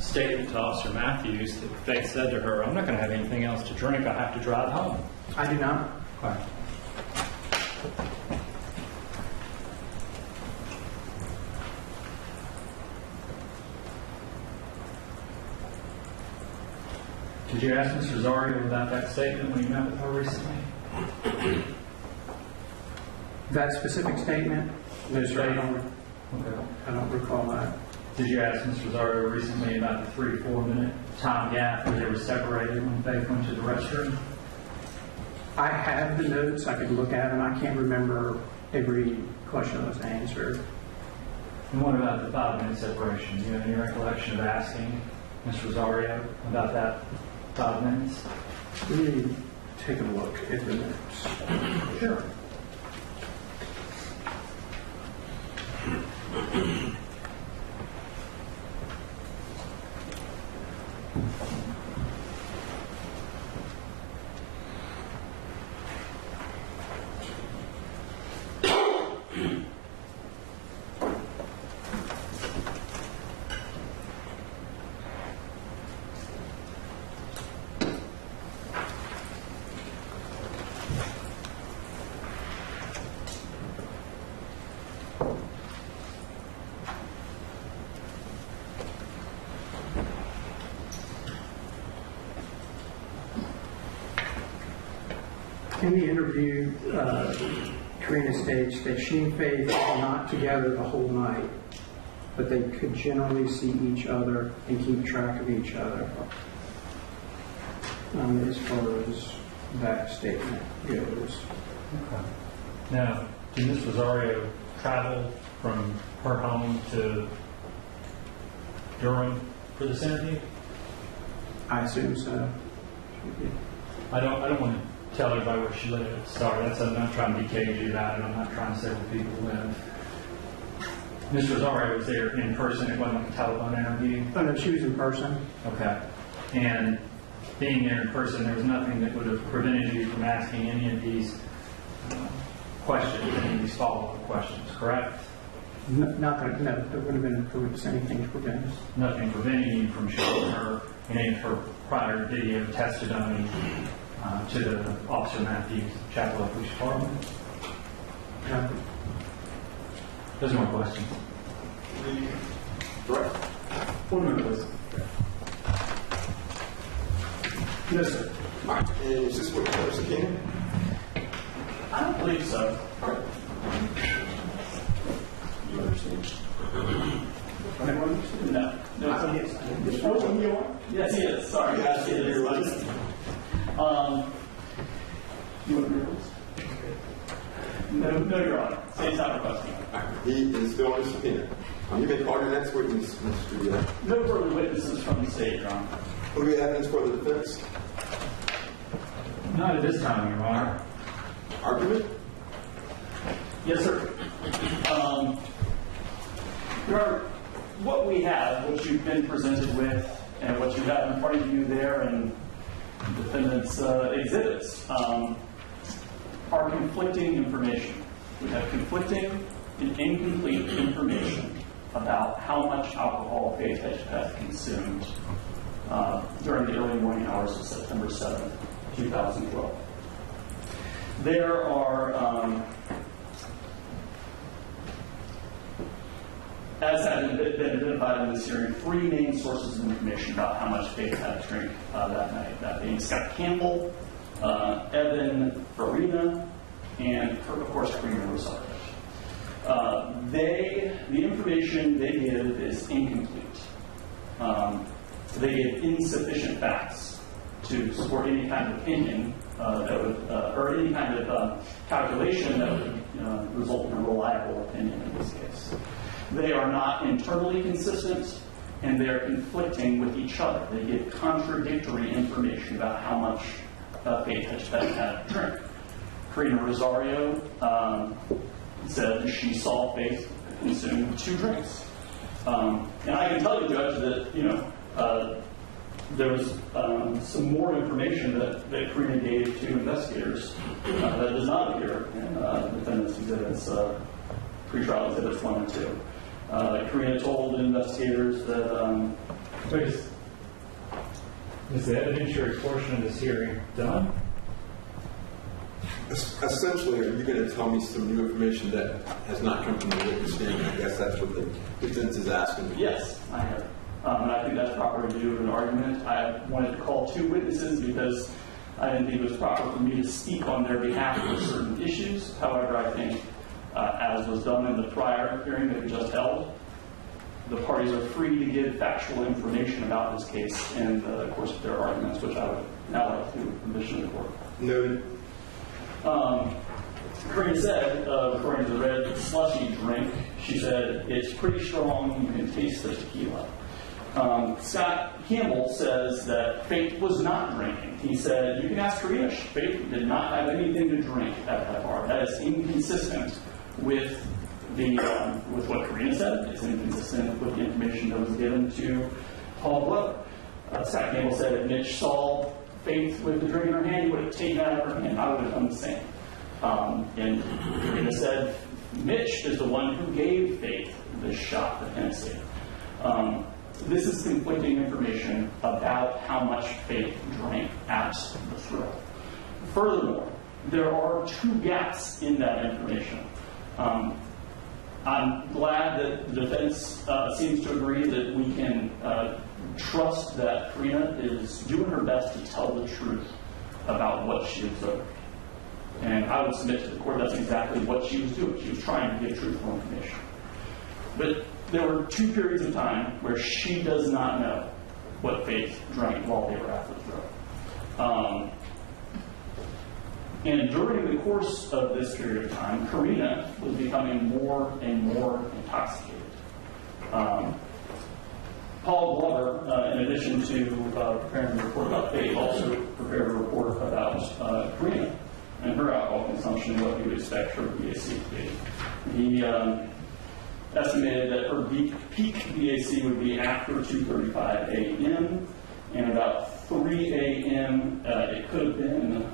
statement to Officer Matthews that Faith said to her, I'm not going to have anything else to drink, I have to drive home. I do not. Okay. Did you ask Ms. Rosario about that statement when you met with her recently? That specific statement? No, sir, Okay. I don't recall that. Did you ask Ms. Rosario recently about the 3 to 4 minute time gap where they were separated when Faith went to the restroom? I have the notes. I could look at them. I can't remember every question that was answered. And what about the 5-minute separation? Do you have any recollection of asking Ms. Rosario about that 5 minutes? Let me take a look at the notes. Sure. In the interview, Karina states that she and Faith were not together the whole night, but they could generally see each other and keep track of each other. As far as that statement goes. Okay. Now, did Ms. Rosario travel from her home to Durham for this interview? I assume so. I don't want to tell everybody where she lived. Sorry, I'm not trying to be cagey about it. I'm not trying to say where people live. Ms. Rosario was there in person. It wasn't like a telephone interview. Oh, no, she was in person. Okay. And being there in person, there was nothing that would have prevented you from asking any of these questions, any of these follow-up questions, correct? Not that, no, there wouldn't have been anything to prevent us. Nothing preventing you from showing her any of her prior video testimony to the Officer Matthews, Chapel Police Department? No. Those are my questions. Right. 1 minute, please. No, sir. All right. And is this what the person came? I don't believe so. All right. You understand? No. No, he is. Yes, he is. Sorry. Yes, he is. You want to hear this? No, Your Honor. Same time requesting. All right. He is still under subpoena. You may call your next witness, Mr. No further witnesses from the state, Your Honor. What do we have evidence for the defense? Not at this time, Your Honor. Argument? Yes, sir. Your Honor, what we have, what you've been presented with, and what you have in front of you there in defendant's exhibits, are conflicting information. We have conflicting and incomplete information about how much alcohol Faith Hedgepeth consumed during the early morning hours of September 7th, 2012. There are as had been identified in this hearing, 3 main sources of information about how much Faith had to drink that night, that being Scott Campbell, Evan Farina, and, of course, Karina Rosario. The information they give is incomplete. They give insufficient facts to support any kind of opinion that would, or any kind of calculation that would result in a reliable opinion in this case. They are not internally consistent, and they are conflicting with each other. They give contradictory information about how much Faith Hedgepeth had to drink. Karina Rosario said she saw Faith consume 2 drinks. And I can tell you, Judge, that, there was some more information that Karina gave to investigators that does not appear in defendant's exhibits, pretrial exhibits 1 and 2. Karina told investigators that... Is the evidentiary portion of this hearing done? Essentially, are you going to tell me some new information that has not come from the witness stand? I guess that's what the defense is asking me. Yes, I have. And I think that's proper to do in an argument. I wanted to call 2 witnesses because I didn't think it was proper for me to speak on their behalf for certain issues. However, I think, as was done in the prior hearing that we just held, the parties are free to give factual information about this case in the course of their arguments, which I would now like to permission the court. Noted. Karina said, according to the red slushy drink, she said, it's pretty strong, you can taste the tequila. Scott Campbell says that Faith was not drinking. He said, you can ask Karina, Faith did not have anything to drink at that bar. That is inconsistent with with what Karina said. It's inconsistent with the information that was given to Paul Glover. Scott Campbell said if Mitch saw Faith with the drink in her hand, he would have taken it out of her hand. I would have done the same. And Karina said Mitch is the one who gave Faith the shot of Hennessy. This is conflicting information about how much Faith drank at the thrill. Furthermore, there are 2 gaps in that information. I'm glad that the defense seems to agree that we can trust that Karina is doing her best to tell the truth about what she observed. And I would submit to the court that's exactly what she was doing. She was trying to give truthful information. But there were 2 periods of time where she does not know what Faith drank while they were at the throw. And during the course of this period of time, Karina was becoming more and more intoxicated. Paul Glover, in addition to preparing a report about Faith, also prepared a report about Karina and her alcohol consumption and what you would expect her BAC to be. He estimated that her peak BAC would be after 2:35 a.m. and about 3 a.m. It could have been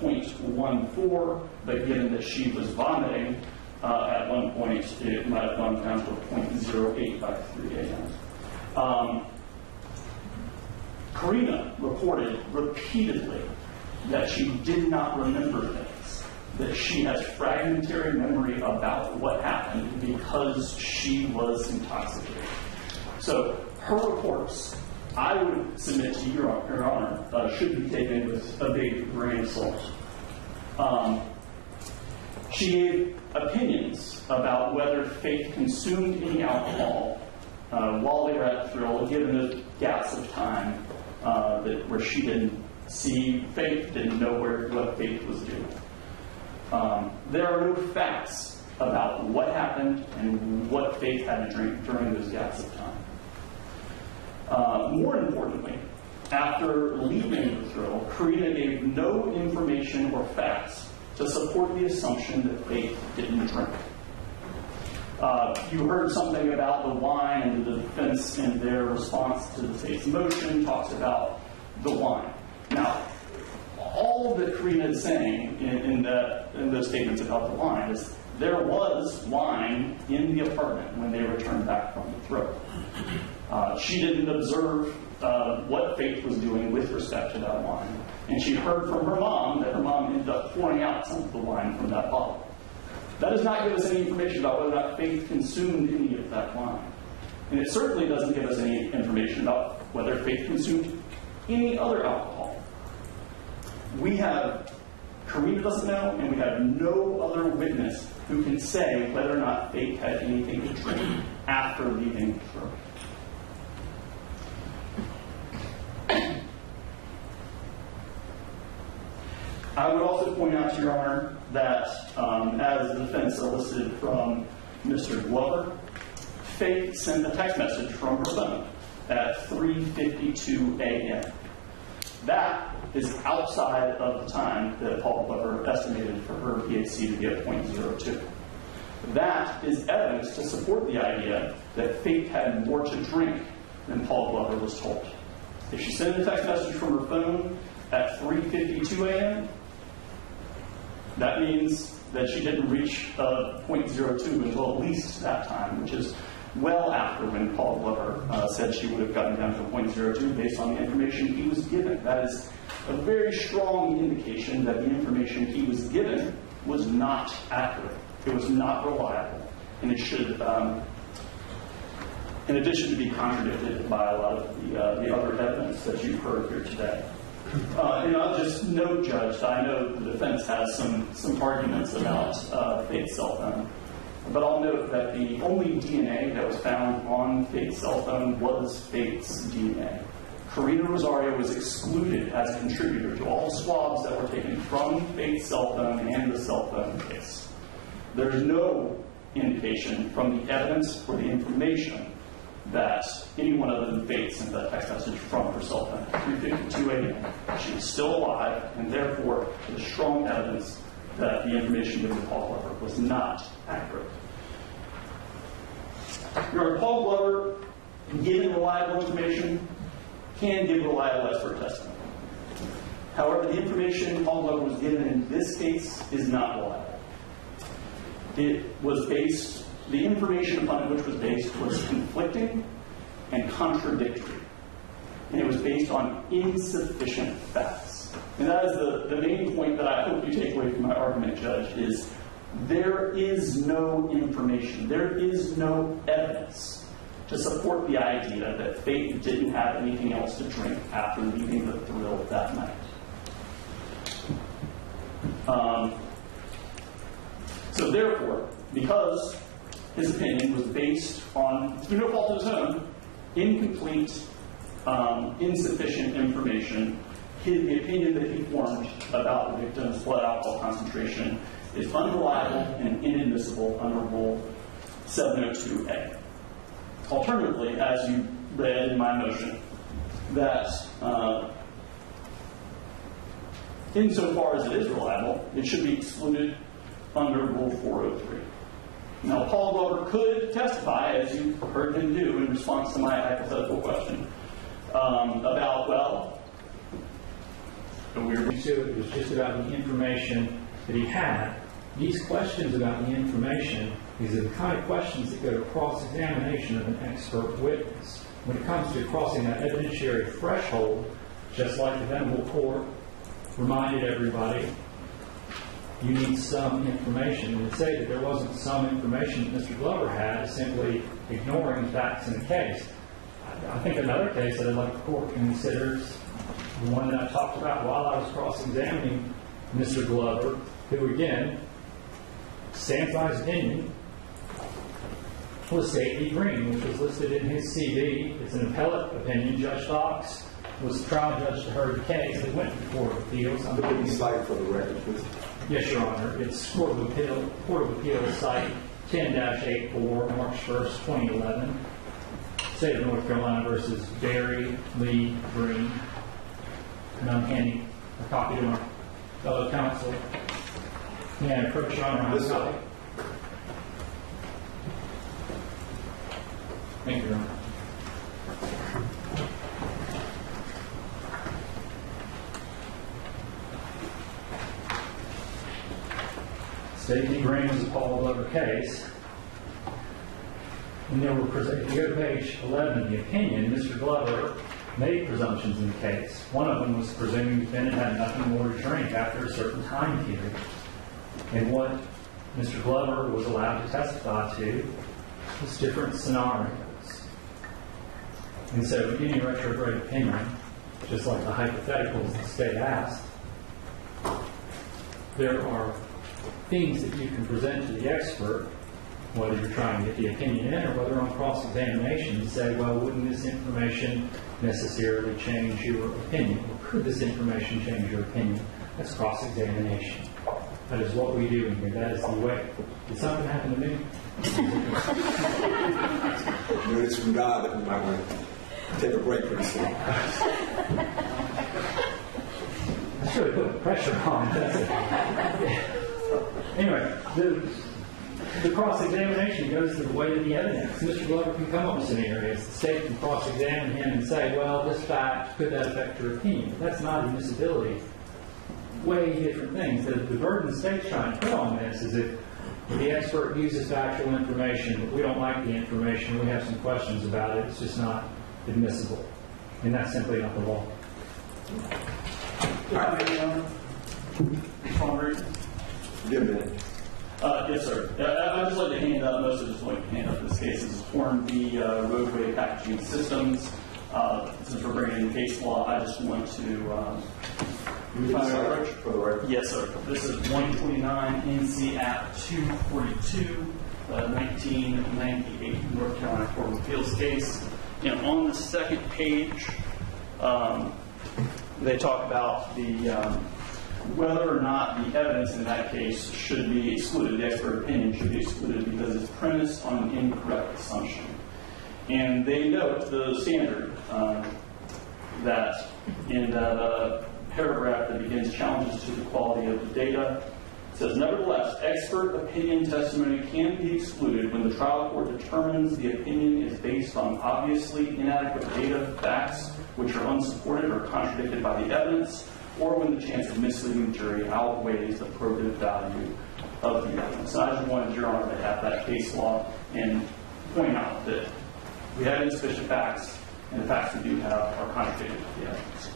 0.14, but given that she was vomiting at one point, it might have gone down to 0.08 by 3 a.m. Karina reported repeatedly that she did not remember things, that she has fragmentary memory about what happened because she was intoxicated. So her reports, I would submit to Your Honor, should be taken with a big grain of salt. She gave opinions about whether Faith consumed any alcohol while they were at the thrill, given the gaps of time where she didn't see Faith, didn't know what Faith was doing. There are no facts about what happened and what Faith had to drink during those gaps of time. More importantly, after leaving the thrill, Karina gave no information or facts to support the assumption that Faith didn't drink. You heard something about the wine, and the defense in their response to the state's motion talks about the wine. Now, all that Karina is saying in those statements about the wine is there was wine in the apartment when they returned back from the thrill. She didn't observe what Faith was doing with respect to that wine. And she heard from her mom that her mom ended up pouring out some of the wine from that bottle. That does not give us any information about whether or not Faith consumed any of that wine. And it certainly doesn't give us any information about whether Faith consumed any other alcohol. Karina doesn't know, and we have no other witness who can say whether or not Faith had anything to drink after leaving the room. I would also point out to Your Honor that as the defense elicited from Mr. Glover, Faith sent a text message from her phone at 3:52 a.m. That is outside of the time that Paul Glover estimated for her PHC to be at .02. That is evidence to support the idea that Faith had more to drink than Paul Glover was told. If she sent a text message from her phone at 3:52 a.m., that means that she didn't reach .02 until at least that time, which is well after when Paul Glover said she would have gotten down to .02 based on the information he was given. That is a very strong indication that the information he was given was not accurate. It was not reliable, and it should, in addition to be contradicted by a lot of the other evidence that you've heard here today. And I'll just note, Judge, I know the defense has some arguments about Faith's cell phone, but I'll note that the only DNA that was found on Faith's cell phone was Faith's DNA. Karina Rosario was excluded as a contributor to all the swabs that were taken from Faith's cell phone and the cell phone case. There's no indication from the evidence or the information that anyone other than Faith sent that text message from her cell phone at 3:52 a.m. She was still alive, and therefore there's strong evidence that the information given to Paul Glover was not accurate. Paul Glover, giving reliable information, can give reliable expert testimony. However, the information Paul Glover was given in this case is not reliable. The information upon which it was based was conflicting and contradictory. And it was based on insufficient facts. And that is the main point that I hope you take away from my argument, Judge, is there is no information, there is no evidence to support the idea that Faith didn't have anything else to drink after leaving the Thrill that night. So therefore, because his opinion was based on, through no fault of his own, incomplete, insufficient information, the opinion that he formed about the victim's blood alcohol concentration is unreliable and inadmissible under Rule 702A. Alternatively, as you read in my motion, that insofar as it is reliable, it should be excluded under Rule 403. Now, Paul Glover could testify, as you heard him do in response to my hypothetical question, about, well, it was just about the information that he had. These questions about the information, these are the kind of questions that go to cross-examination of an expert witness. When it comes to crossing that evidentiary threshold, just like the Venerable Court reminded everybody, you need some information. And to say that there wasn't some information that Mr. Glover had is simply ignoring the facts in the case. I think another case that I'd like the court to consider is the one that I talked about while I was cross-examining Mr. Glover, who again, stands by his opinion, was Safety Green, which was listed in his CV. It's an appellate opinion. Judge Fox was the trial judge to heard the case. It went to the Court of Appeals. I'm Give me a slide for the record, please. Yes, Your Honor. It's Court of Appeals site 10-84, March 1st, 2011. State of North Carolina versus Barry Lee Green. And I'm handing a copy to my fellow counsel. May I approach, Your Honor, on this copy? Thank you, Your Honor. Safety Green was a Paul Glover case. And there were, if you go to page 11 of the opinion, Mr. Glover made presumptions in the case. One of them was presuming the defendant had nothing more to drink after a certain time period. And what Mr. Glover was allowed to testify to was different scenarios. And so in any retrograde opinion, just like the hypotheticals the state asked, there are things that you can present to the expert, whether you're trying to get the opinion in or whether on cross-examination, to say, well, wouldn't this information necessarily change your opinion? Or could this information change your opinion? That's cross-examination. That is what we do in here. That is the way. Did something happen to me? Notice from God that we might want to take a break pretty soon. That's really putting pressure on. Anyway, the cross-examination goes to the weight of the evidence. Mr. Glover can come up with scenarios. The state can cross-examine him and say, well, this fact, could that affect your opinion? That's not admissibility. Way different things. The burden the state's trying to put on this is if the expert uses factual information, but we don't like the information, we have some questions about it, it's just not admissible. And that's simply not the law. Give a minute. Yes, sir. I'd just like to hand out, most of just like to hand out this case is Hornby Roadway Packaging Systems. Since we're bringing in case law, I just want to For the record. yes, sir. This is 129 NC Act 242, 1998 North Carolina Court of Appeals case. And on the second page, they talk about the whether or not the evidence in that case should be excluded. The expert opinion should be excluded because it's premised on an incorrect assumption. And they note the standard that in that paragraph that begins challenges to the quality of the data. It says, nevertheless, expert opinion testimony can be excluded when the trial court determines the opinion is based on obviously inadequate data, facts, which are unsupported or contradicted by the evidence, or when the chance of misleading the jury outweighs the probative value of the evidence. So I just wanted Your Honor to have that case law and point out that we have insufficient facts, and the facts we do have are contradicted with the evidence.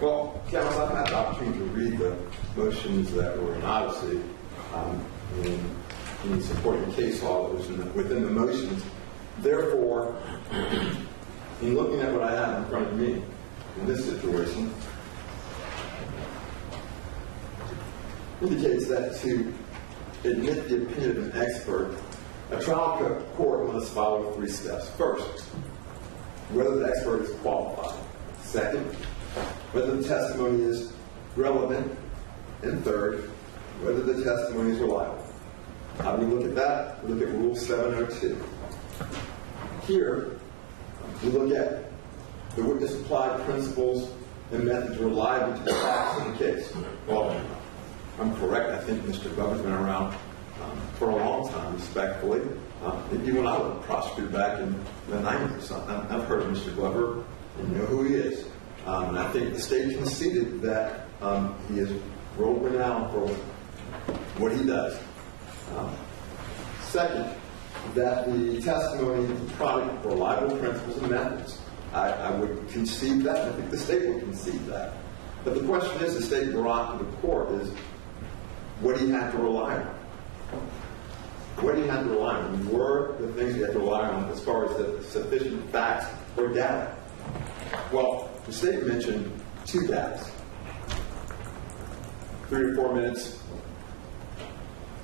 Well, counsel, I've had the opportunity to read the motions that were in Odyssey in supporting case law that was within the motions. Therefore, in looking at what I have in front of me in this situation, indicates that to admit the opinion of an expert, a trial court must follow 3 steps. First, whether the expert is qualified. Second, whether the testimony is relevant. And third, whether the testimony is reliable. How do we look at that? We look at Rule 702. Here, we look at the witness applied principles and methods reliable to the facts of the case. Well, I'm correct. I think Mr. Glover's been around for a long time, respectfully. Even when I was a prosecutor back in the 90s, I've heard of Mr. Glover and know who he is. And I think the state conceded that he is world renowned for what he does. Second, that the testimony is a product of reliable principles and methods. I would concede that. I think the state would concede that. But the question is, the state brought to the court is, what do you have to rely on? What do you have to rely on? What were the things you have to rely on as far as the sufficient facts or data? Well, the state mentioned 2 datas. 3 or 4 minutes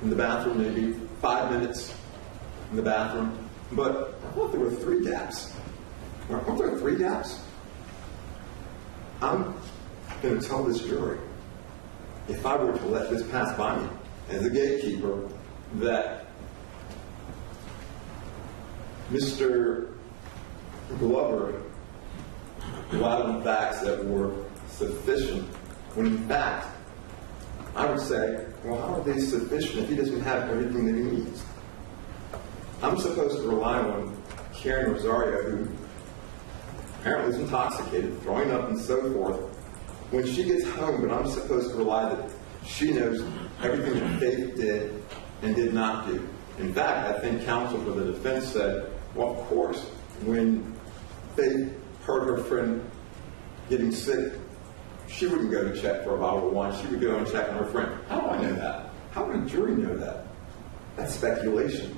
in the bathroom, maybe 5 minutes in the bathroom. But I thought there were 3 gaps. Aren't there 3 gaps? I'm going to tell this jury, if I were to let this pass by me as a gatekeeper, that Mr. Glover relied on facts that were sufficient, when in fact, I would say, well, how are they sufficient if he doesn't have everything that he needs? I'm supposed to rely on Karen Rosario, who apparently is intoxicated, throwing up and so forth, when she gets home, but I'm supposed to rely that she knows everything that Faith did and did not do. In fact, I think counsel for the defense said, well, of course, when Faith heard her friend getting sick, she wouldn't go to check for a bottle of wine. She would go and check on her friend. How do I know that? How would a jury know that? That's speculation.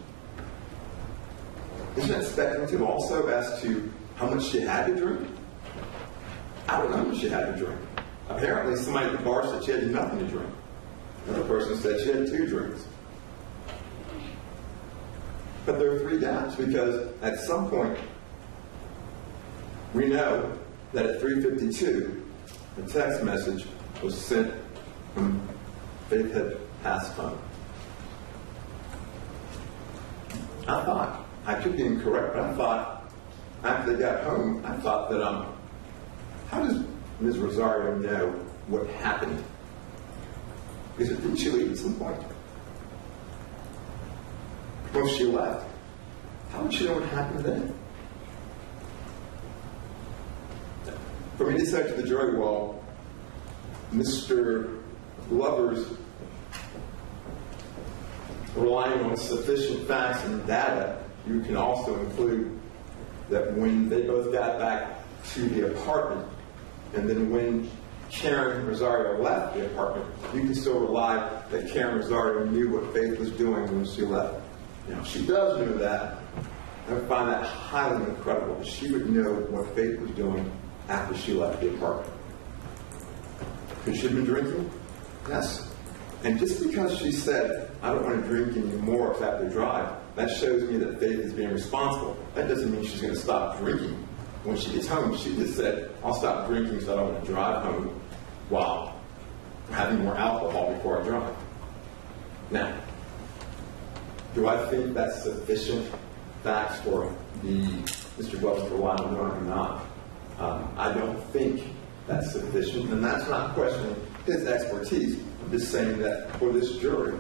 Isn't that speculative also as to how much she had to drink? I don't know how much she had to drink. Apparently, somebody at the bar said she had nothing to drink. Another person said she had 2 drinks. But there are 3 doubts because at some point, we know that at 3:52, a text message was sent from Faith had passed phone. I thought, I could be incorrect, but I thought after they got home, I thought that, how does Ms. Rosario know what happened? Didn't she leave at some point? Well, if she left, how would she know what happened then? For me to say to the jury, well, Mr. Glover's relying on sufficient facts and data, you can also include that when they both got back to the apartment, and then when Karen Rosario left the apartment, you can still rely that Karen Rosario knew what Faith was doing when she left. Now, if she does know that, I would find that highly incredible that she would know what Faith was doing after she left the apartment. Could she have been drinking? Yes. And just because she said, I don't want to drink anymore if I have to drive, that shows me that Faith is being responsible. That doesn't mean she's going to stop drinking when she gets home. She just said, I'll stop drinking so I don't want to drive home while having more alcohol before I drive. Now, do I think that's sufficient facts for Mr. Glover to rely on or not? I don't think that's sufficient, and that's not questioning his expertise. I'm just saying that for this jury,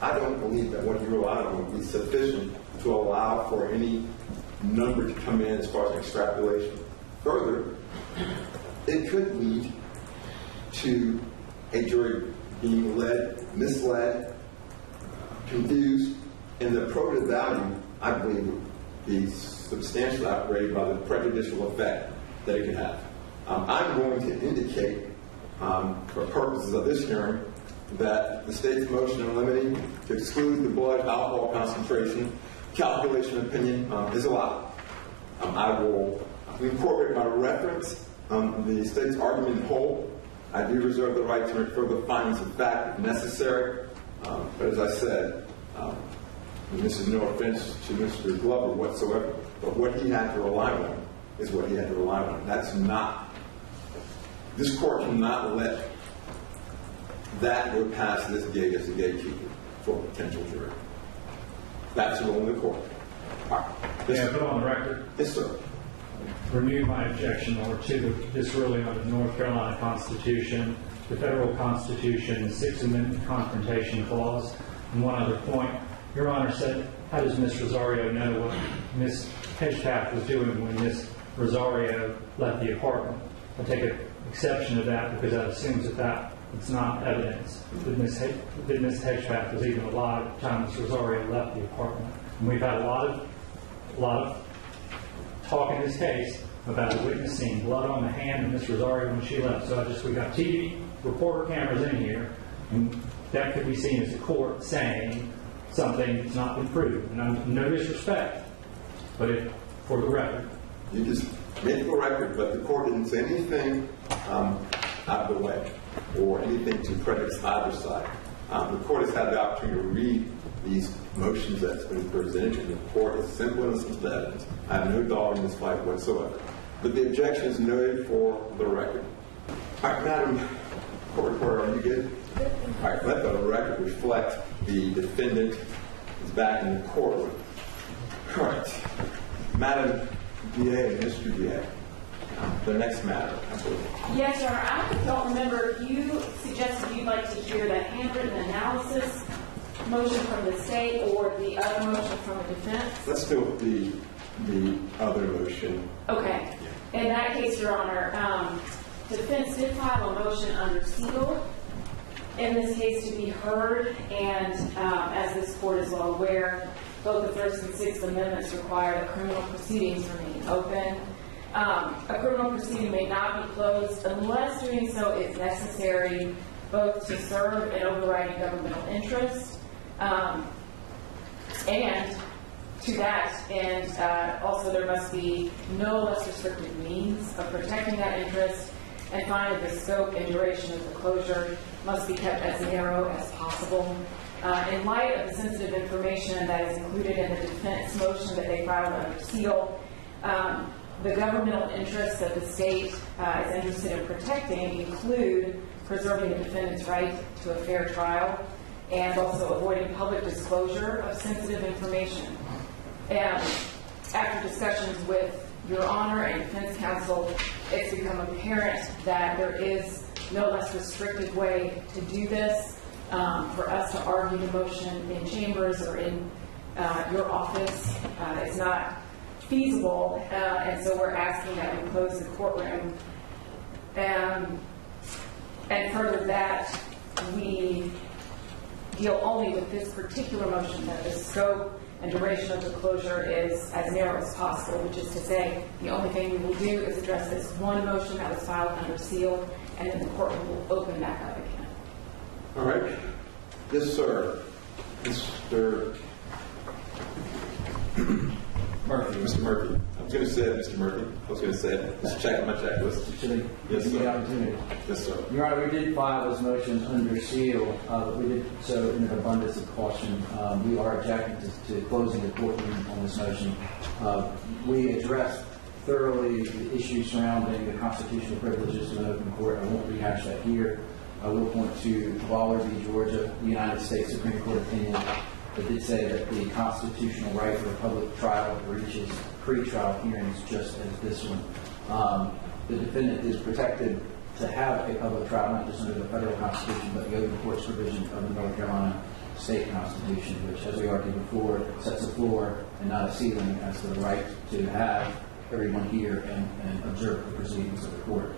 I don't believe that what he relied on would be sufficient to allow for any number to come in as far as extrapolation. Further, it could lead to a jury being misled, confused, and the probative value, I believe, would be substantially outweighed by the prejudicial effect that it could have. I'm going to indicate, for purposes of this hearing, that the state's motion in limine to exclude the blood alcohol concentration calculation opinion is allowed. I will incorporate my reference, the state's argument in whole. I do reserve the right to refer the findings of fact if necessary. But as I said, and this is no offense to Mr. Glover whatsoever, but what he had to rely on is what he had to rely on. That's not, this court cannot let that go past this gate as a gatekeeper for a potential jury. That's the role of the court. All right. Yeah, put on the record. Yes, sir. Renew my objection or to this ruling on the North Carolina Constitution, the federal Constitution, the Sixth Amendment Confrontation Clause, and one other point. Your Honor said, how does Ms. Rosario know what Ms. Hedgepeth was doing when Ms. Rosario left the apartment? I take exception to that because that assumes that it's not evidence that Ms. Hedgepeth was even alive at the time Ms. Rosario left the apartment. And we've had a lot of talk in this case about a witness seeing blood on the hand of Ms. Rosario when she left. So we got TV reporter cameras in here, and that could be seen as a court saying something that's not been proven. And I'm no disrespect, but for the record. You just made the record, but the court didn't say anything out of the way or anything to prejudice either side. The court has had the opportunity to read these motions that's been presented to the court as simple and as evidence. I have no dog in this fight whatsoever. But the objection is noted for the record. All right, Madam Court Reporter, are you good? All right, let the record reflect the defendant is back in the courtroom. All right, Madam DA and Mr. DA, the next matter, I believe. Yes, Your Honor. I don't remember if you suggested you'd like to hear the handwritten analysis motion from the state or the other motion from the defense. Let's go with the other motion. Okay. In that case, Your Honor, the defense did file a motion under seal in this case to be heard, and as this court is well aware, both the First and Sixth Amendments require that criminal proceedings remain open. A criminal proceeding may not be closed unless doing so is necessary both to serve an overriding governmental interest And to that, and also there must be no less restrictive means of protecting that interest. And finally, the scope and duration of the closure must be kept as narrow as possible. In light of the sensitive information that is included in the defense motion that they filed under seal, the governmental interests that the state is interested in protecting include preserving the defendant's right to a fair trial and also avoiding public disclosure of sensitive information. And after discussions with Your Honor and defense counsel, it's become apparent that there is no less restrictive way to do this. For us to argue the motion in chambers or in your office is not feasible, and so we're asking that we close the courtroom. And further that, we deal only with this particular motion, that the scope and duration of the closure is as narrow as possible, which is to say the only thing we will do is address this one motion that was filed under seal, and then the courtroom will open back up again. All right. Yes, sir. Mr. Murphy. Mr. Murphy. I was going to say it, Mr. Murphy. I was going to say it. Just checking my checklist. Yes, Give me the sir. opportunity. Yes, sir. Your Honor, we did file those motions under seal, but we did so in an abundance of caution. We are objecting to closing the courtroom on this motion. We addressed thoroughly the issues surrounding the constitutional privileges of an open court. I won't rehash that here. I will point to Waller v. Georgia, the United States Supreme Court opinion that did say that the constitutional right for a public trial reaches pre-trial hearings just as this one. The defendant is protected to have a public trial, not just under the federal constitution, but the open court's provision of the North Carolina state constitution, which, as we argued before, sets a floor and not a ceiling as to the right to have everyone here and observe the proceedings of the court.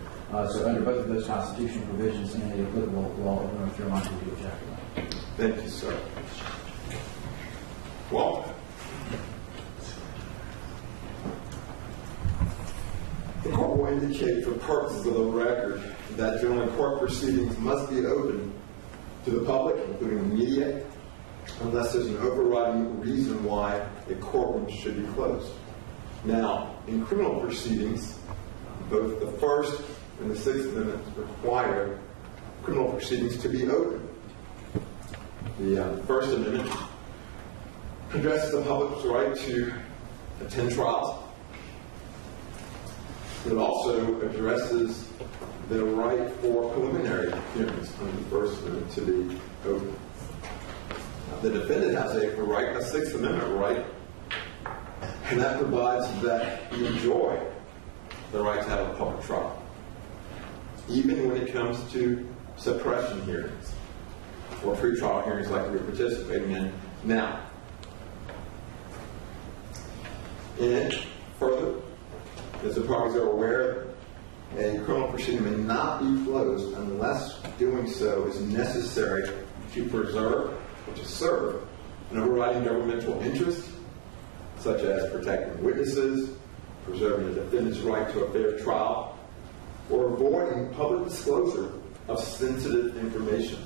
So under both of those constitutional provisions and the applicable law of North Carolina, we do object. Thank you, sir. Well, the court will indicate for purposes of the record that during court proceedings must be open to the public, including the media, unless there's an overriding reason why a courtroom should be closed. Now, in criminal proceedings, both the First and the Sixth Amendments require criminal proceedings to be open. The First Amendment addresses the public's right to attend trials. It also addresses the right for preliminary hearings under the First Amendment to be open. The defendant has a right, a Sixth Amendment right, and that provides that you enjoy the right to have a public trial, even when it comes to suppression hearings or pretrial hearings like we're participating in now. And further, as the parties are aware, a criminal proceeding may not be closed unless doing so is necessary to preserve or to serve an overriding governmental interest, such as protecting witnesses, preserving the defendant's right to a fair trial, or avoiding public disclosure of sensitive information.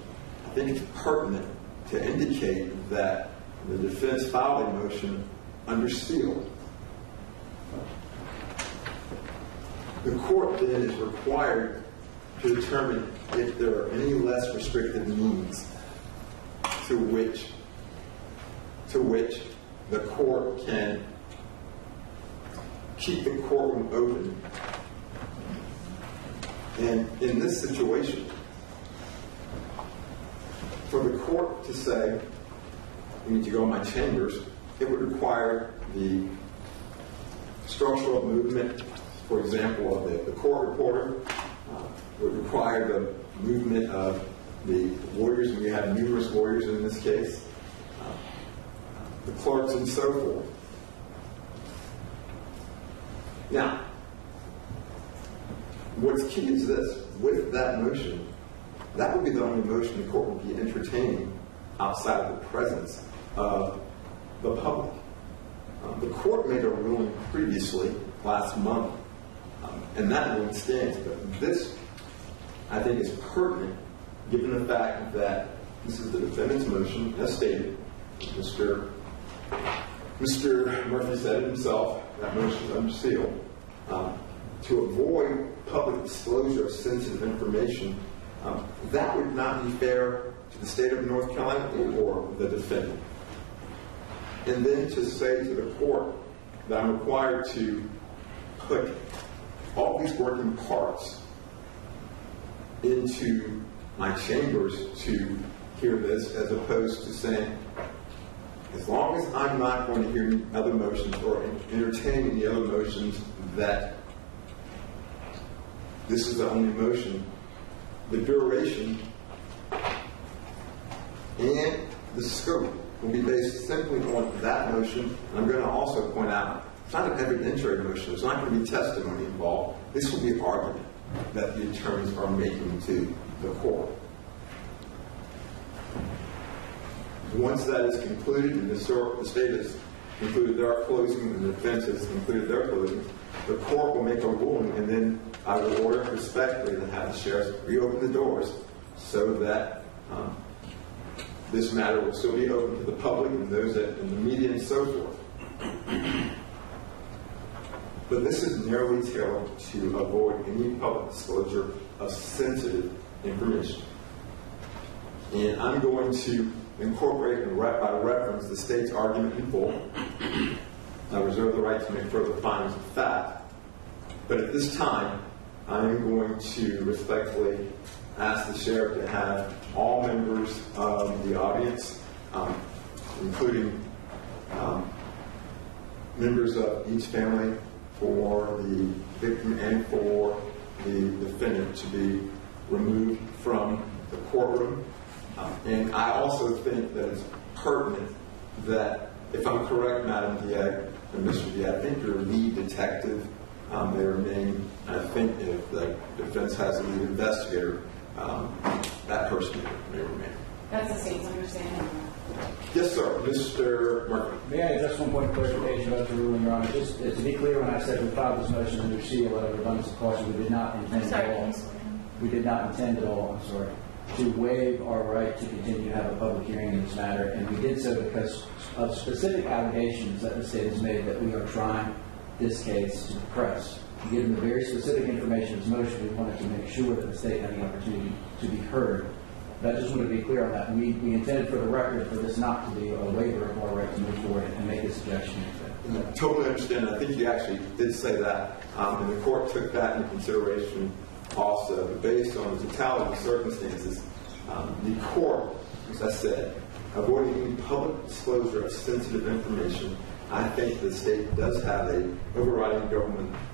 I think it's pertinent to indicate that the defense filed a motion under seal. The court then is required to determine if there are any less restrictive means to which the court can keep the courtroom open. And in this situation, for the court to say, we need to go in my chambers, it would require the structural movement, for example, of the court reporter, would require the movement of the lawyers, and we have numerous lawyers in this case, the clerks and so forth. Now, what's key is this. With that motion, that would be the only motion the court would be entertaining outside of the presence of the public. The court made a ruling previously, last month, and that ruling stands. But this, I think, is pertinent given the fact that this is the defendant's motion, as stated. Mr. Mr. Murphy said it himself, that motion is under seal. To avoid public disclosure of sensitive information, that would not be fair to the state of North Carolina or the defendant. And then to say to the court that I'm required to put all these working parts into my chambers to hear this, as opposed to saying, as long as I'm not going to hear any other motions or entertain any other motions, that this is the only motion, the duration and the scope will be based simply on that motion. And I'm going to also point out, it's not an evidentiary motion. There's not going to be testimony involved. This will be an argument that the attorneys are making to the court. Once that is concluded and the state has concluded their closing and the defense has concluded their closing, the court will make a ruling, and then I will order respectfully to have the sheriff reopen the doors so that this matter will still be open to the public and those in the media and so forth. But this is narrowly tailored to avoid any public disclosure of sensitive information. And I'm going to incorporate by reference the state's argument in full. I reserve the right to make further findings of fact. But at this time, I'm going to respectfully ask the sheriff to have all members of the audience, including members of each family, for the victim and for the defendant, to be removed from the courtroom. And I also think that it's pertinent that, if I'm correct, Madam Diaz and Mr. Diaz, I think your lead detective may remain. I think if the defense has a lead investigator, that person may remain. That's the state's understanding. Yes, sir. Mr. Murphy. May I ask one point of clarification about the ruling, Your Honor? Just to be clear, when I said we filed this motion under seal out of abundance of caution, we did not intend at all. We did not intend at all, I'm sorry, to waive our right to continue to have a public hearing in this matter, and we did so because of specific allegations that the state has made that we are trying this case to press. Given the very specific information in this motion, we wanted to make sure that the state had the opportunity to be heard. But I just want to be clear on that. We intended for the record for this not to be a waiver of our right to move forward and make this objection. I totally understand. I think you actually did say that, and the court took that into consideration also. Based on the totality of circumstances, the court, as I said, avoiding any public disclosure of sensitive information, I think the state does have a overriding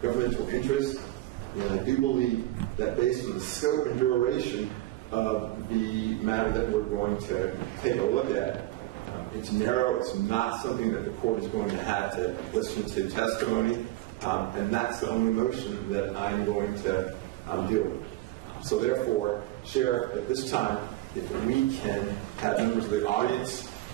governmental interest, and I do believe that based on the scope and duration of the matter that we're going to take a look at, it's narrow. It's not something that the court is going to have to listen to testimony, and that's the only motion that I'm going to deal with. So therefore, Sheriff, at this time, if we can have members of the audience